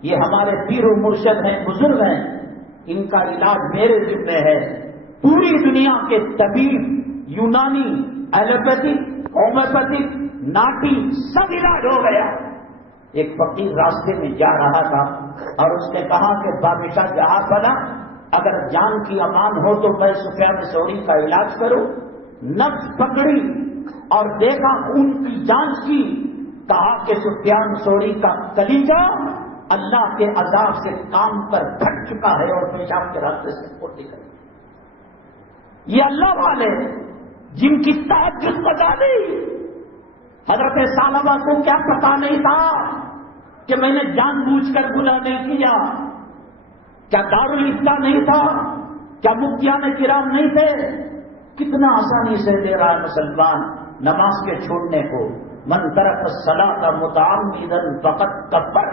یہ ہمارے پیر و مرشد ہیں, بزرگ ہیں, ان کا علاج میرے ذمہ ہے. پوری دنیا کے طبیب, یونانی, ایلوپیتھک, ہومیوپیتھک, ناٹی سب علاج ہو گیا. ایک فقیر راستے میں جا رہا تھا اور اس نے کہا کہ بادشاہ جہاں بنا، اگر جان کی امان ہو تو میں سفیان ثوری کا علاج کروں۔ نفس پکڑی اور دیکھا خون کی جانچ کی، کہا کہ سفیان ثوری کا کلیجہ اللہ کے عذاب سے کام پر پھٹ چکا ہے اور پیشاب کے راستے سے پھوٹ نکل گئی۔ یہ اللہ والے جن کی تہجد بتا دی۔ حضرت ثعلبہ کو کیا پتا نہیں تھا کہ میں نے جان بوجھ کر گناہ نہیں کیا؟ کیا دارالفتہ نہیں تھا؟ کیا مفتیان کرام نہیں تھے؟ کتنا آسانی سے دے رہا ہے مسلمان نماز کے چھوڑنے کو۔ من ترک الصلاۃ متعمدا فقد کفر،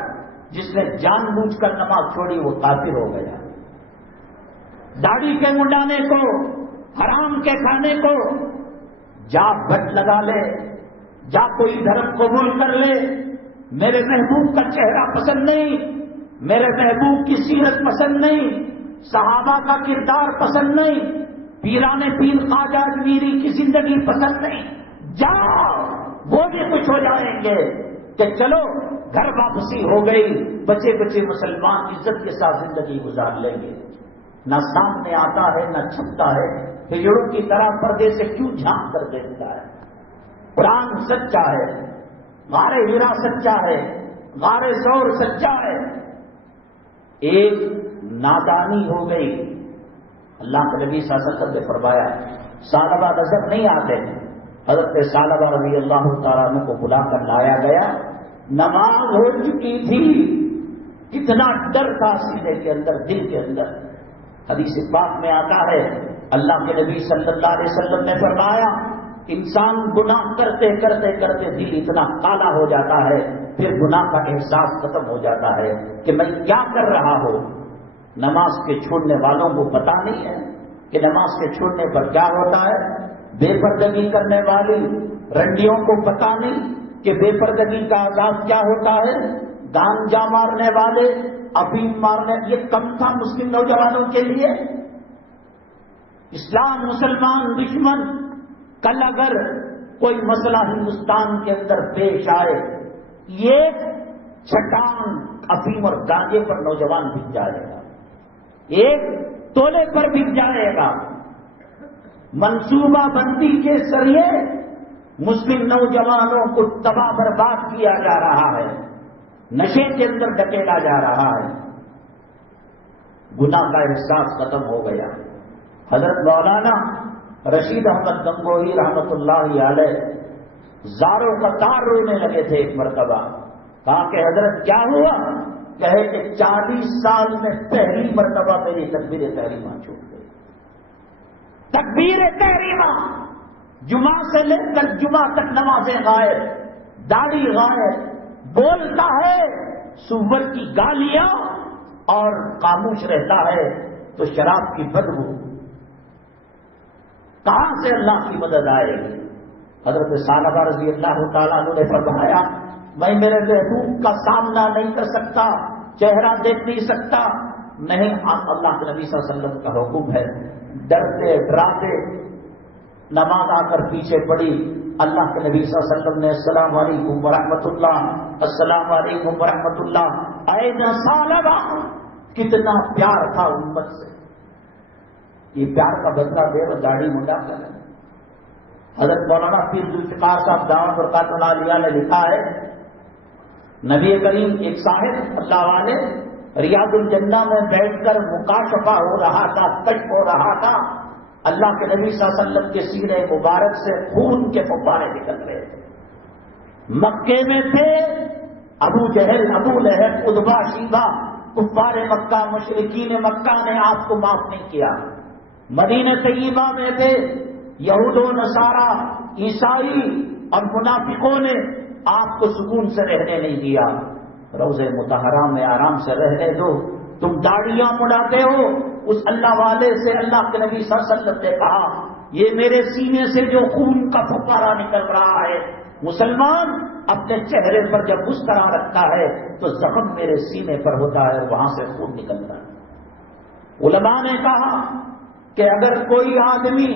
جس نے جان بوجھ کر نماز چھوڑی وہ کافر ہو گیا۔ داڑھی کے منڈانے کو، حرام کے کھانے کو، جا بٹ لگا لے، جا کوئی دھرم قبول کر لے، میرے محبوب کا چہرہ پسند نہیں، میرے محبوب کی سیرت پسند نہیں، صحابہ کا کردار پسند نہیں، پیران پیر خواجہ اجمیری کی زندگی پسند نہیں، جاؤ وہ بھی خوش ہو جائیں گے کہ چلو گھر واپسی ہو گئی، بچے بچے مسلمان عزت کے ساتھ زندگی گزار لیں گے۔ نہ سامنے آتا ہے نہ چھپتا ہے، ہجڑوں کی طرح پردے سے کیوں جھانک کر دیکھتا ہے؟ قرآن سچا ہے، غار ہیرا سچا ہے، غار ثور سچا ہے۔ ایک نادانی ہو گئی، اللہ کے نبی صلی اللہ علیہ وسلم نے فرمایا ثعلبہ نظر نہیں آتے، حضرت ثعلبہ رضی اللہ تعالیٰ عنہ کو بلا کر لایا گیا، نماز ہو چکی تھی، کتنا ڈر تھا سینے کے اندر، دل کے اندر۔ حدیث پاک میں آتا ہے اللہ کے نبی صلی اللہ علیہ وسلم نے فرمایا انسان گناہ کرتے کرتے کرتے دل اتنا کالا ہو جاتا ہے، پھر گناہ کا احساس ختم ہو جاتا ہے کہ میں کیا کر رہا ہوں۔ نماز کے چھوڑنے والوں کو پتا نہیں ہے کہ نماز کے چھوڑنے پر کیا ہوتا ہے۔ بے پردگی کرنے والی رنڈیوں کو پتا نہیں کہ بے پردگی کا عذاب کیا ہوتا ہے۔ گانجا مارنے والے، افیم مارنے، یہ کم تھا مسلم نوجوانوں کے لیے؟ اسلام مسلمان دشمن، کل اگر کوئی مسئلہ ہندوستان کے اندر پیش آئے، یہ چھٹان افیم اور گانجے پر نوجوان بک جائے گا، ایک تولے پر بک جائے گا۔ منصوبہ بندی کے ذریعے مسلم نوجوانوں کو تباہ برباد کیا جا رہا ہے، نشے کے اندر ڈکیلا جا رہا ہے، گناہ کا احساس ختم ہو گیا۔ حضرت مولانا رشید احمد گنگوہی رحمت اللہ علیہ زاروں قطار رونے لگے تھے ایک مرتبہ، کہا کہ حضرت کیا ہوا؟ کہے کہ 40 سال میں پہلی مرتبہ میری تکبیر تحریمہ چھوٹ گئی۔ تکبیر تحریمہ، جمعہ سے لے کر جمعہ تک نمازیں غائب، داڑھی غائب، بولتا ہے سور کی گالیاں اور خاموش رہتا ہے تو شراب کی بدبو۔ کہاں سے اللہ کی مدد آئے گی؟ حضرت ثعلبہ رضی اللہ تعالیٰ عنہ نے فرمایا میں میرے محبوب کا سامنا نہیں کر سکتا، چہرہ دیکھ نہیں سکتا، نہیں اللہ کے نبی صلی اللہ علیہ وسلم کا حکم ہے۔ ڈرتے ڈراتے نماز آ کر پیچھے پڑی، اللہ کے نبی صلی اللہ علیہ وسلم نے السلام علیکم ورحمۃ اللہ، السلام علیکم ورحمۃ اللہ، اے ثعلبہ، کتنا پیار تھا امت سے۔ یہ پیار کا بدلہ دے اور داڑھی منڈا کر۔ حضرت مولانا پیر ذوالفقار صاحب دعوت برکات اللہ علیہ نے لکھا ہے نبی کریم ایک صاحب اللہ والے ریاض الجنہ میں بیٹھ کر مکاشفہ ہو رہا تھا، کشف ہو رہا تھا، اللہ کے نبی صلی اللہ علیہ وسلم کے سینے مبارک سے خون کے فوارے نکل رہے تھے۔ مکے میں تھے ابو جہل، ابو لہب، ادبا، شیبہ، کفار مکہ، مشرکین مکہ نے آپ کو معاف نہیں کیا۔ مدینہ طیبہ میں تھے یہود و نصارہ، عیسائی اور منافقوں نے آپ کو سکون سے رہنے نہیں دیا۔ روضہ مطہرہ میں آرام سے رہنے دو، تم داڑیاں مڑاتے ہو۔ اس اللہ والے سے اللہ کے نبی صلی اللہ علیہ وسلم نے کہا یہ میرے سینے سے جو خون کا فوارہ نکل رہا ہے، مسلمان اپنے چہرے پر جب اس طرح رکھتا ہے تو زخم میرے سینے پر ہوتا ہے، وہاں سے خون نکلتا ہے۔ علماء نے کہا کہ اگر کوئی آدمی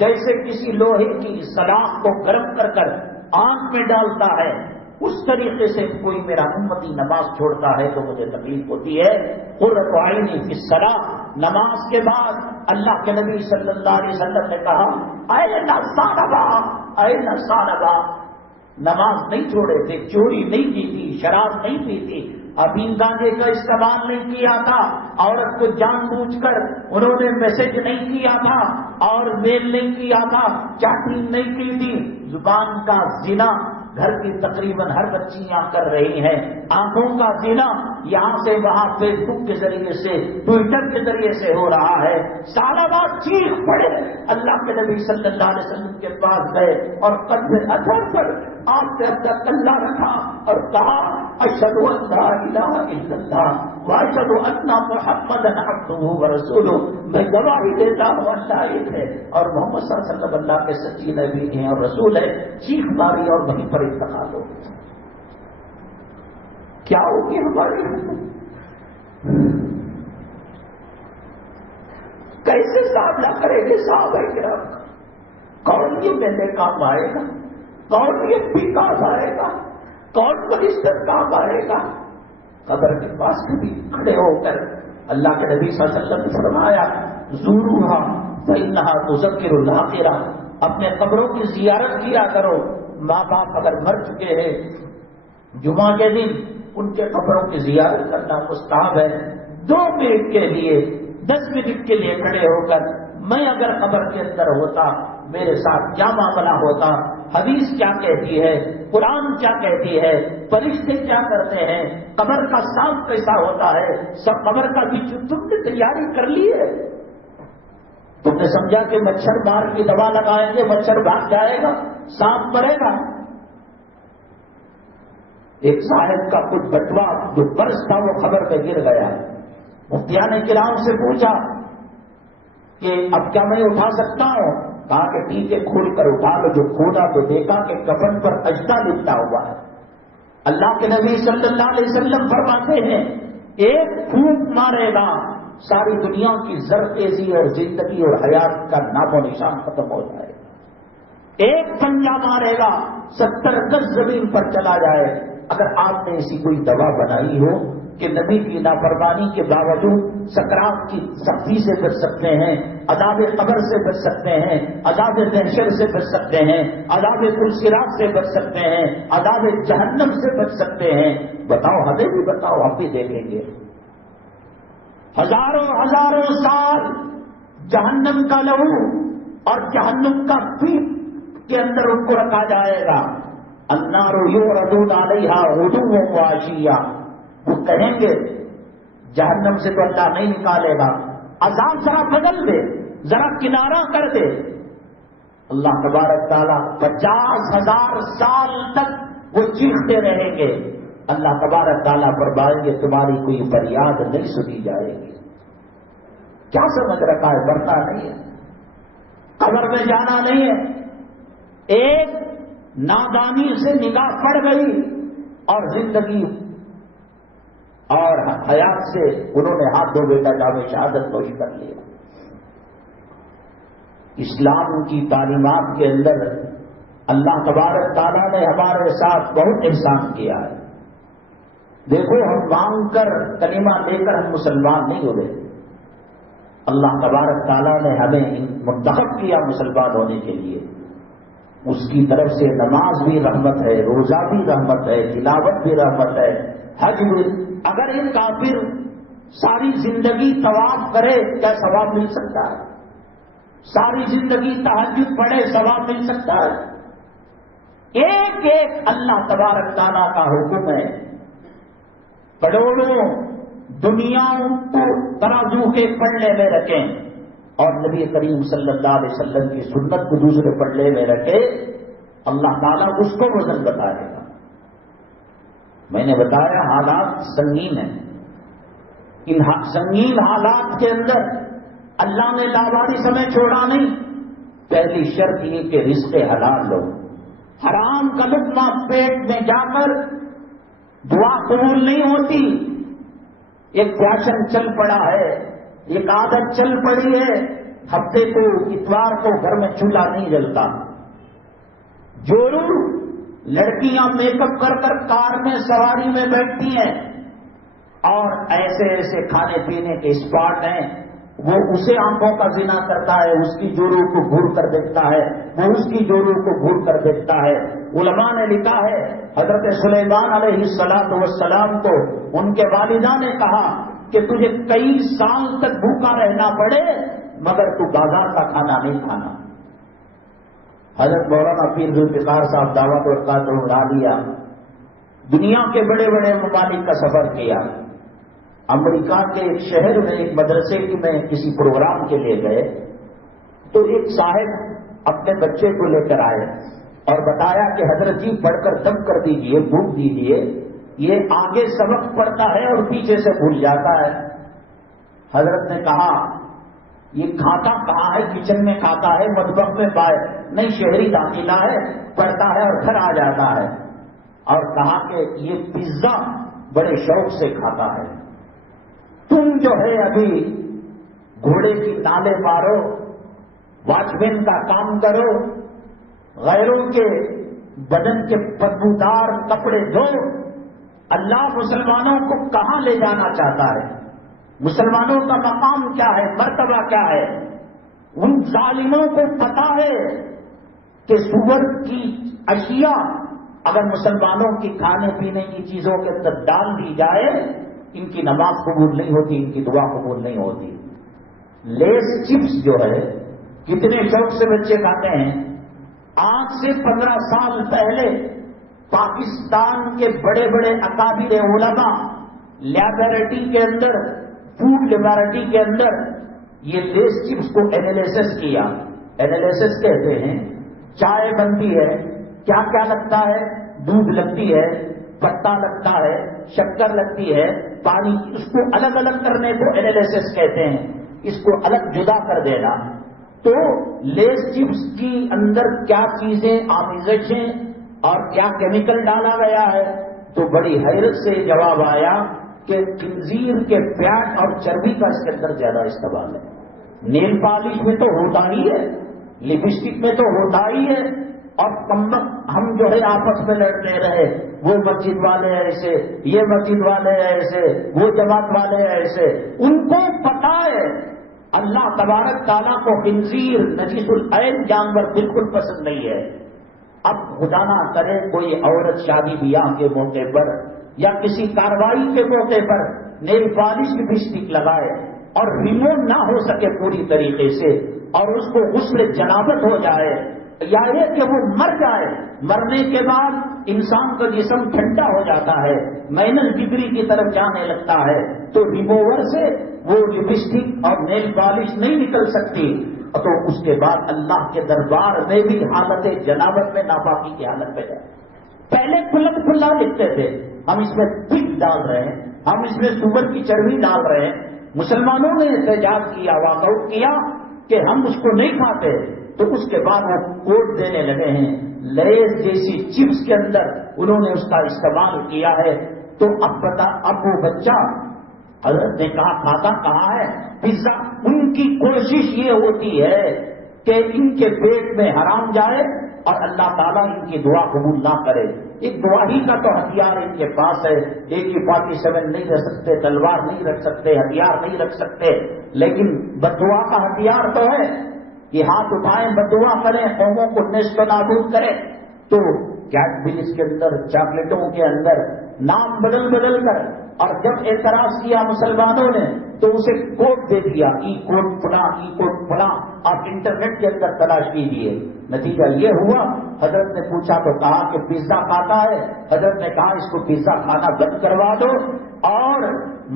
جیسے کسی لوہے کی سلاخ کو گرم کر کر آنکھ میں ڈالتا ہے اس طریقے سے کوئی میرا امتی نماز چھوڑتا ہے تو مجھے تکلیف ہوتی ہے. قرۃ عینی فی الصلاۃ، نماز کے بعد اللہ کے نبی صلی اللہ علیہ وسلم نے کہا این ثعلبہ، این ثعلبہ. نماز نہیں چھوڑے تھے، چوری نہیں کی تھی، شراب نہیں پی تھی، ابین گانجے کا استعمال نہیں کیا تھا، عورت کو جان بوجھ کر انہوں نے میسج نہیں کیا تھا اور میل نہیں کیا تھا، چیٹنگ نہیں کی تھی. زبان کا زنا گھر کی تقریباً ہر بچیاں کر رہی ہیں. آنکھوں کا زنا یہاں سے وہاں فیس بک کے ذریعے سے، ٹویٹر کے ذریعے سے ہو رہا ہے. ثعلبہ چیخ پڑے، اللہ کے نبی صلی اللہ علیہ وسلم کے پاس گئے اور قدم اثر پر آپ سے اب تک اللہ رکھا اور کہا اشہد ان لا الہ الا اللہ واشہد ان محمدا عبدہ ورسولہ. میں گواہی دیتا ہوں اللہ ایک ہے اور محمد صلی اللہ علیہ وسلم اللہ کے سچی نبی ہیں اور رسول ہے. چیخ ماری اور وہیں پر انتقال ہو. کیا ہوگی ہماری؟ کیسے سامنا کریں گے صحابہ کرام؟ کون یہ میرے کام آئے گا؟ کون یہ بھی کام آئے گا؟ کون فرشتہ کام آئے گا؟ قبر کے پاس کبھی کھڑے ہو کر اللہ کے نبی صلی اللہ علیہ وسلم نے فرمایا زوروہا فإنہا تذکر الآخرہ، اپنے قبروں کی زیارت کیا کرو. ماں باپ اگر مر چکے ہیں جمعہ کے دن ان کے قبروں کی زیارت کرنا مستحب ہے. 2 منٹ کے لیے 10 منٹ کے لیے کھڑے ہو کر میں اگر قبر کے اندر ہوتا میرے ساتھ کیا معاملہ ہوتا، حدیث کیا کہتی ہے، قرآن کیا کہتی ہے، فرشتے کیا کرتے ہیں، قبر کا سانپ کیسا ہوتا ہے، سب قبر کا بھی تم نے تیاری کر لی ہے. تم نے سمجھا کہ مچھر مار کی دوا لگائیں گے مچھر بھاگ جائے گا، سانپ مرے گا. ایک صاحب کا کچھ بٹوا جو قرض تھا وہ قبر پہ گر گیا. مفتیان کرام سے پوچھا کہ اب کیا میں اٹھا سکتا ہوں؟ کہا کہ ٹھیک ہے کھول کر اٹھا لو. جو کھولا تو دیکھا کہ کفن پر اجدا لپٹا ہوا ہے. اللہ کے نبی صلی اللہ علیہ وسلم فرماتے ہیں ایک پھونک مارے گا ساری دنیا کی زرخیزی اور زندگی اور حیات کا نام و نشان ختم ہو جائے گا. ایک پنجہ مارے گا 70 گز زمین پر چلا جائے. اگر آپ نے ایسی کوئی دوا بنائی ہو کہ نبی کی نافرمانی کے باوجود سکرات کی سختی سے بچ سکتے ہیں، عذاب قبر سے بچ سکتے ہیں، عذاب محشر سے بچ سکتے ہیں، عذاب پرصراط سے بچ سکتے ہیں، عذاب جہنم سے بچ سکتے ہیں، بتاؤ ہمیں بھی بتاؤ، ہم بھی دیکھیں گے. ہزاروں سال جہنم کا لہو اور جہنم کا پیپ کے اندر ان کو رکھا جائے گا. النار یعرضون علیہا غدوا وعشیا. وہ کہیں گے جہنم سے تو اللہ نہیں نکالے گا، عذاب ذرا بدل دے، ذرا کنارہ کر دے. اللہ تبارک تعالیٰ 50,000 سال تک وہ چیختے رہیں گے. اللہ تبارک تعالیٰ فرمائیں گے تمہاری کوئی فریاد نہیں سنی جائے گی. کیا سمجھ رکھا ہے؟ مرنا نہیں ہے، قبر میں جانا نہیں ہے. ایک نادانی سے نگاہ پڑ گئی اور زندگی اور حیات سے انہوں نے ہاتھ دھو بیٹا جام شہادت نوش کر لیا. اسلام کی تعلیمات کے اندر اللہ تبارک تعالیٰ نے ہمارے ساتھ بہت احسان کیا ہے. دیکھو ہم مانگ کر کلمہ لے کر ہم مسلمان نہیں ہوئے. اللہ تبارک تعالیٰ نے ہمیں منتخب کیا مسلمان ہونے کے لیے. اس کی طرف سے نماز بھی رحمت ہے، روزہ بھی رحمت ہے، تلاوت بھی رحمت ہے، حج بھی. اگر ایک کافر ساری زندگی طواف کرے کیا ثواب مل سکتا ہے؟ ساری زندگی تہجد پڑھے ثواب مل سکتا ہے؟ ایک ایک اللہ تبارک تعالیٰ کا حکم ہے. کروڑوں دنیاؤں کو ترازو کے پلڑے میں رکھیں اور نبی کریم صلی اللہ علیہ وسلم کی سنت کو دوسرے پلڑے میں رکھے. اللہ تعالیٰ اس کو وزن بتائے گا. میں نے بتایا حالات سنگین ہیں. ان سنگین حالات کے اندر اللہ نے لاوارث ہمیں چھوڑا نہیں. پہلی شرط یہ کہ رزق حلال لو. حرام کا لقمہ پیٹ میں جا کر دعا قبول نہیں ہوتی. ایک فیشن چل پڑا ہے، ایک عادت چل پڑی ہے، ہفتے کو اتوار کو گھر میں چولہا نہیں جلتا. جورو لڑکیاں میک اپ کر کر کار میں سواری میں بیٹھتی ہیں اور ایسے ایسے کھانے پینے کے اسپاٹ ہیں، وہ اسے آنکھوں کا زنا کرتا ہے، اس کی جوڑوں کو گھور کر دیکھتا ہے، وہ اس کی جوڑوں کو گھور کر دیکھتا ہے۔ علماء نے لکھا ہے حضرت سلیمان علیہ السلام کو ان کے والدہ نے کہا کہ تجھے کئی سال تک بھوکا رہنا پڑے مگر تو بازار کا کھانا نہیں کھانا۔ حضرت مولانا پیر ذوالفقار صاحب دعوت و ارشاد اڑا لیا، دنیا کے بڑے بڑے ممالک کا سفر کیا۔ امریکہ کے ایک شہر میں ایک مدرسے کی میں کسی پروگرام کے لیے گئے تو ایک صاحب اپنے بچے کو لے کر آئے اور بتایا کہ حضرت جی پڑھ کر دم کر دیجئے، بھوک دیجئے، یہ آگے سبق پڑھتا ہے اور پیچھے سے بھول جاتا ہے۔ حضرت نے کہا یہ کھاتا کہاں ہے؟ کچن میں کھاتا ہے، مطبخ میں باہر نہیں، شہری داخلہ ہے، پڑھتا ہے اور گھر آ جاتا ہے۔ اور کہا کہ یہ پیزا بڑے شوق سے کھاتا ہے، تم جو ہے ابھی گھوڑے کی نالے مارو، واچ مین کا کام کرو، غیروں کے بدن کے بدبودار کپڑے دھو۔ اللہ مسلمانوں کو کہاں لے جانا چاہتا ہے؟ مسلمانوں کا مقام کیا ہے، مرتبہ کیا ہے؟ ان ظالموں کو پتا ہے کہ سور کی اشیاء اگر مسلمانوں کی کھانے پینے کی چیزوں کے اندر ڈال دی جائے ان کی نماز قبول نہیں ہوتی، ان کی دعا قبول نہیں ہوتی۔ لیس چپس جو ہے کتنے شوق سے بچے کھاتے ہیں۔ آج سے 15 سال پہلے پاکستان کے بڑے بڑے اکابر علماء لیبارٹری کے اندر، فوڈ لیبارٹری کے اندر یہ لیس چپس کو اینالیسس کیا۔ اینالیسس کہتے ہیں چائے بنتی ہے، کیا کیا لگتا ہے؟ دودھ لگتی ہے، پتا لگتا ہے، شکر لگتی ہے، پانی، اس کو الگ الگ کرنے کو اینالیسس کہتے ہیں، اس کو الگ جدا کر دینا۔ تو لیس چپس کی اندر کیا چیزیں آمیزشیں اور کیا کیمیکل ڈالا گیا ہے؟ تو بڑی حیرت سے جواب آیا کہ خنزیر کے فیٹ اور چربی کا اس کے اندر زیادہ استعمال ہے۔ نیل پالش میں تو ہوتا ہی ہے، لپسٹک میں تو ہوتا ہی ہے، اور ہم جو ہے آپس میں لڑتے رہے، وہ مسجد والے ایسے، یہ مسجد والے ایسے، وہ جماعت والے ایسے۔ ان کو پتا ہے اللہ تبارک تعالیٰ کو خنزیر نجیس العین جانور بالکل پسند نہیں ہے۔ اب خدا نہ کرے کوئی عورت شادی بیاہ کے موقع پر یا کسی کارروائی کے موقع پر نیل پالش کی لپسٹک لگائے اور ریموو نہ ہو سکے پوری طریقے سے اور اس کو غسل جنابت ہو جائے یا یہ کہ وہ مر جائے، مرنے کے بعد انسان کا جسم ٹھنڈا ہو جاتا ہے، مائنس ڈگری کی طرف جانے لگتا ہے، تو ریموور سے وہ لپسٹک اور نیل پالش نہیں نکل سکتی، تو اس کے بعد اللہ کے دربار میں بھی حالت جنابت میں ناپاکی کی حالت پہ جائے۔ پہلے کھلا کھلا لکھتے تھے ہم اس میں پگ ڈال رہے ہیں، ہم اس میں سور کی چربی ڈال رہے ہیں۔ مسلمانوں نے احتجاج کیا، واک آؤٹ کیا کہ ہم اس کو نہیں کھاتے، تو اس کے بعد وہ کوڈ دینے لگے ہیں، لیز جیسی چپس کے اندر انہوں نے اس کا استعمال کیا ہے۔ تو اب وہ بچہ حضرت نے کہا کھاتا کہاں ہے پیزا؟ ان کی کوشش یہ ہوتی ہے کہ ان کے پیٹ میں حرام جائے اور اللہ تعالیٰ ان کی دعا قبول نہ کرے۔ ایک گواہی کا تو ہتھیار ان کے پاس ہے، AK-47 نہیں رکھ سکتے، تلوار نہیں رکھ سکتے، ہتھیار نہیں رکھ سکتے، لیکن بددعا کا ہتھیار تو ہے کہ ہاتھ اٹھائیں، بددعا کریں، قوموں کو نیست و نابود کریں۔ تو کیڈبریز کے اندر، چاکلیٹوں کے اندر نام بدل بدل کر، اور جب اعتراض کیا مسلمانوں نے تو اسے کوڈ دے دیا، ای کوڈ فلاں، ای کوڈ فلاں، آپ انٹرنیٹ کے اندر تلاش کیجیے۔ نتیجہ یہ ہوا، حضرت نے پوچھا تو کہا کہ پیزا کھاتا ہے۔ حضرت نے کہا اس کو پیزا کھانا بند کروا دو، اور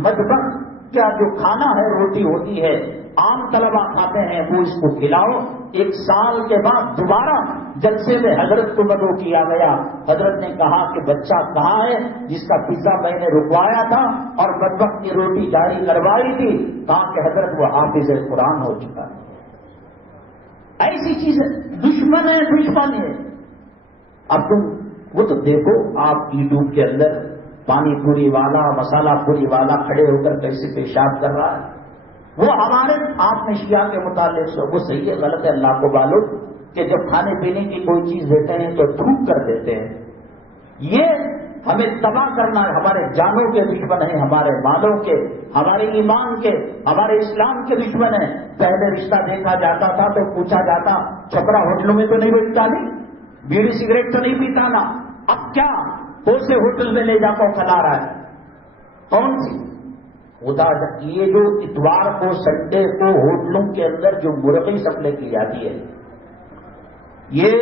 مطبخ کا جو کھانا ہے، روٹی ہوتی ہے، عام طلبہ کھاتے ہیں، وہ اس کو کھلاؤ۔ 1 سال کے بعد دوبارہ جلسے میں حضرت کو مدعو کیا گیا۔ حضرت نے کہا کہ بچہ کہاں ہے جس کا پیزا میں نے رکوایا تھا اور مطبخ کی روٹی جاری کروائی تھی؟ کہا کہ حضرت وہ حافظ قرآن ہو چکا ہے۔ ایسی چیزیں دشمن ہے، دشمن ہے۔ اب تم وہ تو دیکھو، آپ یوٹیوب کے اندر پانی پوری والا، مسالہ پوری والا کھڑے ہو کر کیسے پیشاب کر رہا ہے۔ وہ ہمارے آپ نے شیعہ کے متعلق سے وہ صحیح ہے غلط ہے اللہ کو معلوم کہ جب کھانے پینے کی کوئی چیز دیتے ہیں تو تھوک کر دیتے ہیں، یہ ہمیں تباہ کرنا ہے. ہمارے جانوں کے دشمن ہیں, ہمارے مالوں کے, ہمارے ایمان کے, ہمارے اسلام کے دشمن ہیں. پہلے رشتہ دیکھا جاتا تھا تو پوچھا جاتا چھپرا ہوٹلوں میں تو نہیں بیٹھتا, نہیں بیڑی سگریٹ تو نہیں پیتا نا. اب کیا کون سے ہوٹل میں لے جا کر کھلا رہا ہے, کون سی خدا. یہ جو اتوار کو سنڈے کو ہوٹلوں کے اندر جو مرغی سپلائی کی جاتی ہے, یہ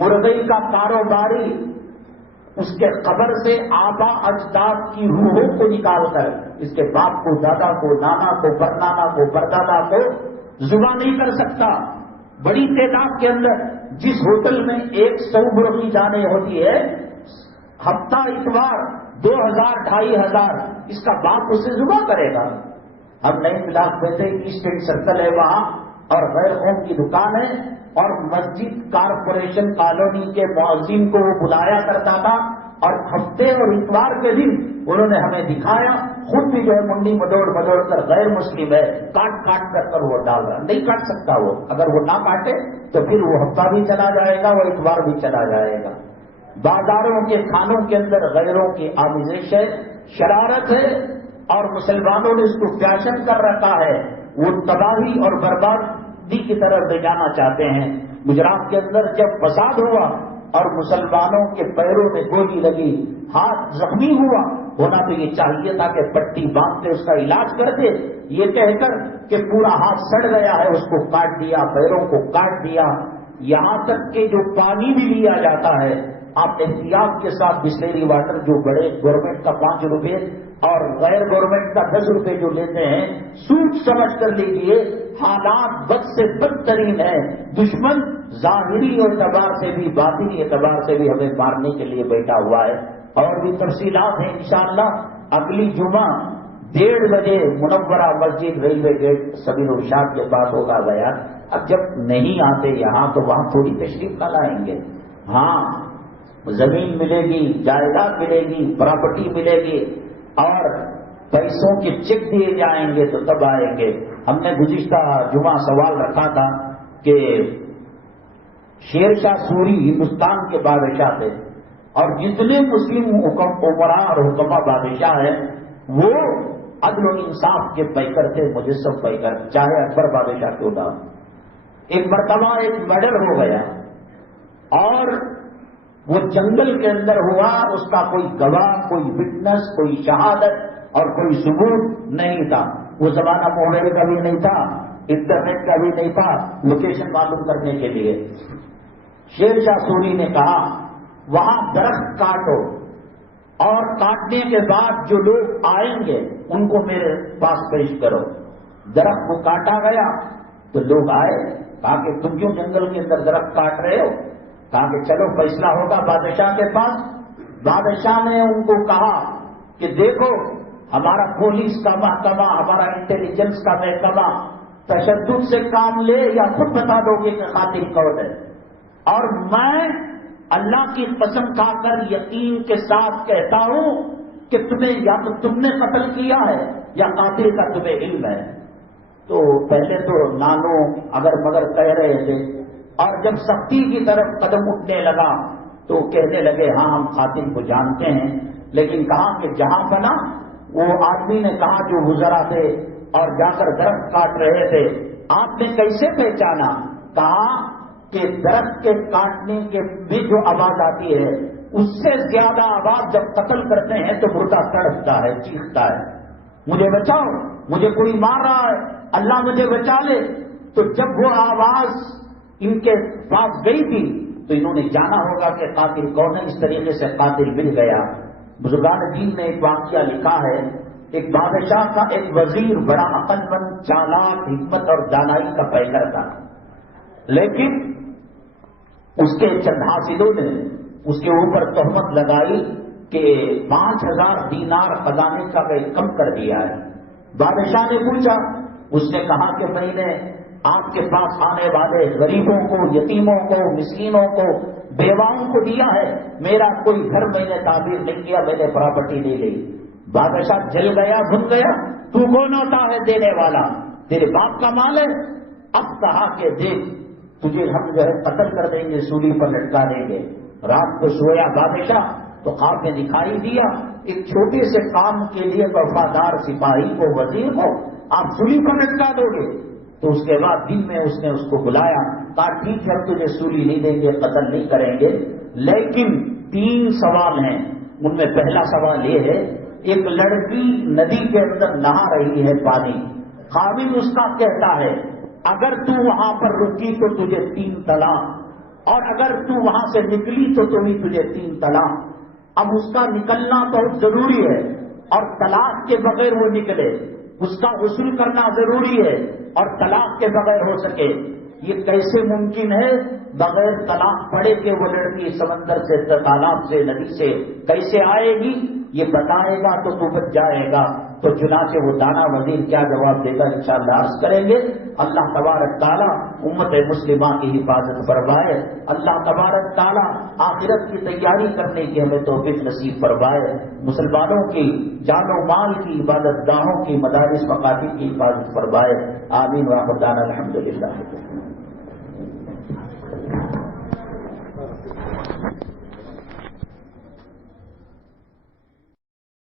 مرغی کا کاروباری اس کے قبر سے آبا اجداد کی روحوں کو نکال کر اس کے باپ کو, دادا کو, نانا کو, پردادا کو, پردادا کو ذبح نہیں کر سکتا. بڑی تعداد کے اندر جس ہوٹل میں 100 مرغی جانے ہوتی ہے, ہفتہ اتوار 2000 2500 اس کا باپ اسے ذبح کرے گا. ہم نئی ملاق میں سے ایسٹ سرکل ہے وہاں, اور غیر قوم کی دکان ہے, اور مسجد کارپوریشن کالونی کے مؤذن کو وہ بلایا کرتا تھا, اور ہفتے اور اتوار کے دن انہوں نے ہمیں دکھایا خود بھی جو ہے منڈی مدوڑ کر غیر مسلم ہے, کاٹ کر وہ ڈال رہا. نہیں کاٹ سکتا وہ, اگر وہ نہ کاٹے تو پھر وہ ہفتہ بھی چلا جائے گا, وہ اتوار بھی چلا جائے گا. بازاروں کے کھانوں کے اندر غیروں کی آمیزش ہے, شرارت ہے, اور مسلمانوں نے اس کو فیشن کر رکھا ہے. وہ تباہی اور بربادی کی طرف لے جانا چاہتے ہیں. گجرات کے اندر جب فساد ہوا اور مسلمانوں کے پیروں میں گولی لگی, ہاتھ زخمی ہوا, ہونا تو یہ چاہیے تھا کہ پٹی باندھ کے اس کا علاج کر دے, یہ کہہ کر کہ پورا ہاتھ سڑ گیا ہے اس کو کاٹ دیا, پیروں کو کاٹ دیا. یہاں تک کہ جو پانی بھی لیا جاتا ہے آپ احتیاط کے ساتھ بسلیری واٹر جو بڑے گورنمنٹ کا 5 روپے اور غیر گورنمنٹ کا 10 روپے جو لیتے ہیں, سوٹ سمجھ کر لیجیے. حالات بد سے بدترین ہے. دشمن ظاہری اعتبار سے بھی باطنی اعتبار سے بھی ہمیں مارنے کے لیے بیٹھا ہوا ہے. اور بھی تفصیلات ہیں انشاءاللہ. اگلی جمعہ 1:30 بجے منورہ مسجد ریلوے گیٹ سبیل ارشاد کے پاس ہوگا بیان. اب جب نہیں آتے یہاں تو وہاں تھوڑی تشریف نہ لائیں گے. ہاں زمین ملے گی, جائیداد ملے گی, پراپرٹی ملے گی, اور پیسوں کے چیک دیے جائیں گے تو تب آئیں گے. ہم نے گزشتہ جمعہ سوال رکھا تھا کہ شیر شاہ سوری ہندوستان کے بادشاہ تھے, اور جتنے مسلم عمراء اور حکمہ بادشاہ ہیں وہ عدل و انصاف کے پیکر تھے, مجسم پیکر, چاہے اکبر بادشاہ کیوں نہ. ایک مرتبہ ایک مرڈر ہو گیا اور وہ جنگل کے اندر ہوا, اس کا کوئی گواہ, کوئی وٹنس, کوئی شہادت اور کوئی ثبوت نہیں تھا. وہ زمانہ موبائل کا بھی نہیں تھا, انٹرنیٹ کا بھی نہیں تھا لوکیشن معلوم کرنے کے لیے. شیر شاہ سوری نے کہا وہاں درخت کاٹو, اور کاٹنے کے بعد جو لوگ آئیں گے ان کو میرے پاس پیش کرو. درخت کو کاٹا گیا تو لوگ آئے, کہا کہ تم کیوں جنگل کے اندر درخت کاٹ رہے ہو؟ کہا کہ چلو فیصلہ ہوگا بادشاہ کے پاس. بادشاہ نے ان کو کہا کہ دیکھو ہمارا پولیس کا محکمہ, ہمارا انٹیلیجنس کا محکمہ تشدد سے کام لے یا خود بتا دو گے کہ قاتل کون ہے. اور میں اللہ کی قسم کھا کر یقین کے ساتھ کہتا ہوں کہ تمہیں یا تو تم نے قتل کیا ہے یا قاتل کا تمہیں علم ہے. تو پہلے تو نانو اگر مگر کہہ رہے تھے, اور جب سختی کی طرف قدم اٹھنے لگا تو کہنے لگے ہاں ہم قاتل کو جانتے ہیں. لیکن کہا کہ جہاں بنا وہ آدمی نے کہا جو گزرا تھے اور جا کر درخت کاٹ رہے تھے, آپ نے کیسے پہچانا؟ کہا کہ درخت کے کاٹنے کے بھی جو آواز آتی ہے اس سے زیادہ آواز جب قتل کرتے ہیں تو مردہ تڑپتا ہے, چیختا ہے, مجھے بچاؤ, مجھے کوئی مار رہا ہے, اللہ مجھے بچا لے. تو جب وہ آواز ان کے پاس گئی تھی تو انہوں نے جانا ہوگا کہ قاتل کون ہے. اس طریقے سے قاتل مل گیا. بزرگان دین نے ایک واقعہ لکھا ہے, ایک بادشاہ کا ایک وزیر بڑا عقل مند, چالاک, حکمت اور دانائی کا پیکر تھا, لیکن اس کے چند حاسدوں نے اس کے اوپر تہمت لگائی کہ 5000 دینار خزانے کا کم کر دیا ہے. بادشاہ نے پوچھا, اس نے کہا کہ میں نے آپ کے پاس آنے والے غریبوں کو, یتیموں کو, مسکینوں کو, بیواؤں کو دیا ہے, میرا کوئی گھر میں نے تعمیر نہیں کیا, میں نے پراپرٹی نہیں لی. بادشاہ جل گیا, بھن گیا, تو کون ہوتا ہے دینے والا؟ تیرے باپ کا مال ہے. اب کہا کہ دیکھ تجھے ہم جو ہے قتل کر دیں گے, سولی پر لٹکا دیں گے. رات کو سویا بادشاہ, تو خواب میں دکھائی دیا ایک چھوٹے سے کام کے لیے وفادار سپاہی کو، وزیر کو آپ سولی پر لٹکا دو گے. تو اس کے بعد دن میں اس نے اس کو بلایا، کہا ٹھیک ہے تجھے سولی نہیں دیں گے، قتل نہیں کریں گے، لیکن 3 سوال ہیں. ان میں پہلا سوال یہ ہے، ایک لڑکی ندی کے اندر نہا رہی ہے پانی، خاوند اس کا کہتا ہے اگر تو وہاں پر رکی تو تجھے 3 طلاق، اور اگر تو وہاں سے نکلی تو بھی تجھے 3 طلاق. اب اس کا نکلنا بہت ضروری ہے اور طلاق کے بغیر وہ نکلے، اس کا غسل کرنا ضروری ہے اور طلاق کے بغیر ہو سکے. یہ کیسے ممکن ہے بغیر طلاق پڑے کہ وہ لڑکی سمندر سے، تالاب سے، ندی سے کیسے آئے گی؟ یہ بتائے گا تو بچ جائے گا. تو چنانچہ وہ دانا وزیر کیا جواب دے گا انشاءاللہ عرض کریں گے. اللہ تبارک تعالیٰ امت مسلمہ کی حفاظت فرمائے. اللہ تبارک تعالیٰ آخرت کی تیاری کرنے کی ہمیں توفیق نصیب فرمائے. مسلمانوں کی جان و مال کی، عبادت گاہوں کی، مدارس مکاتب کی حفاظت فرمائے. آمین. واخر دعوانا الحمدللہ.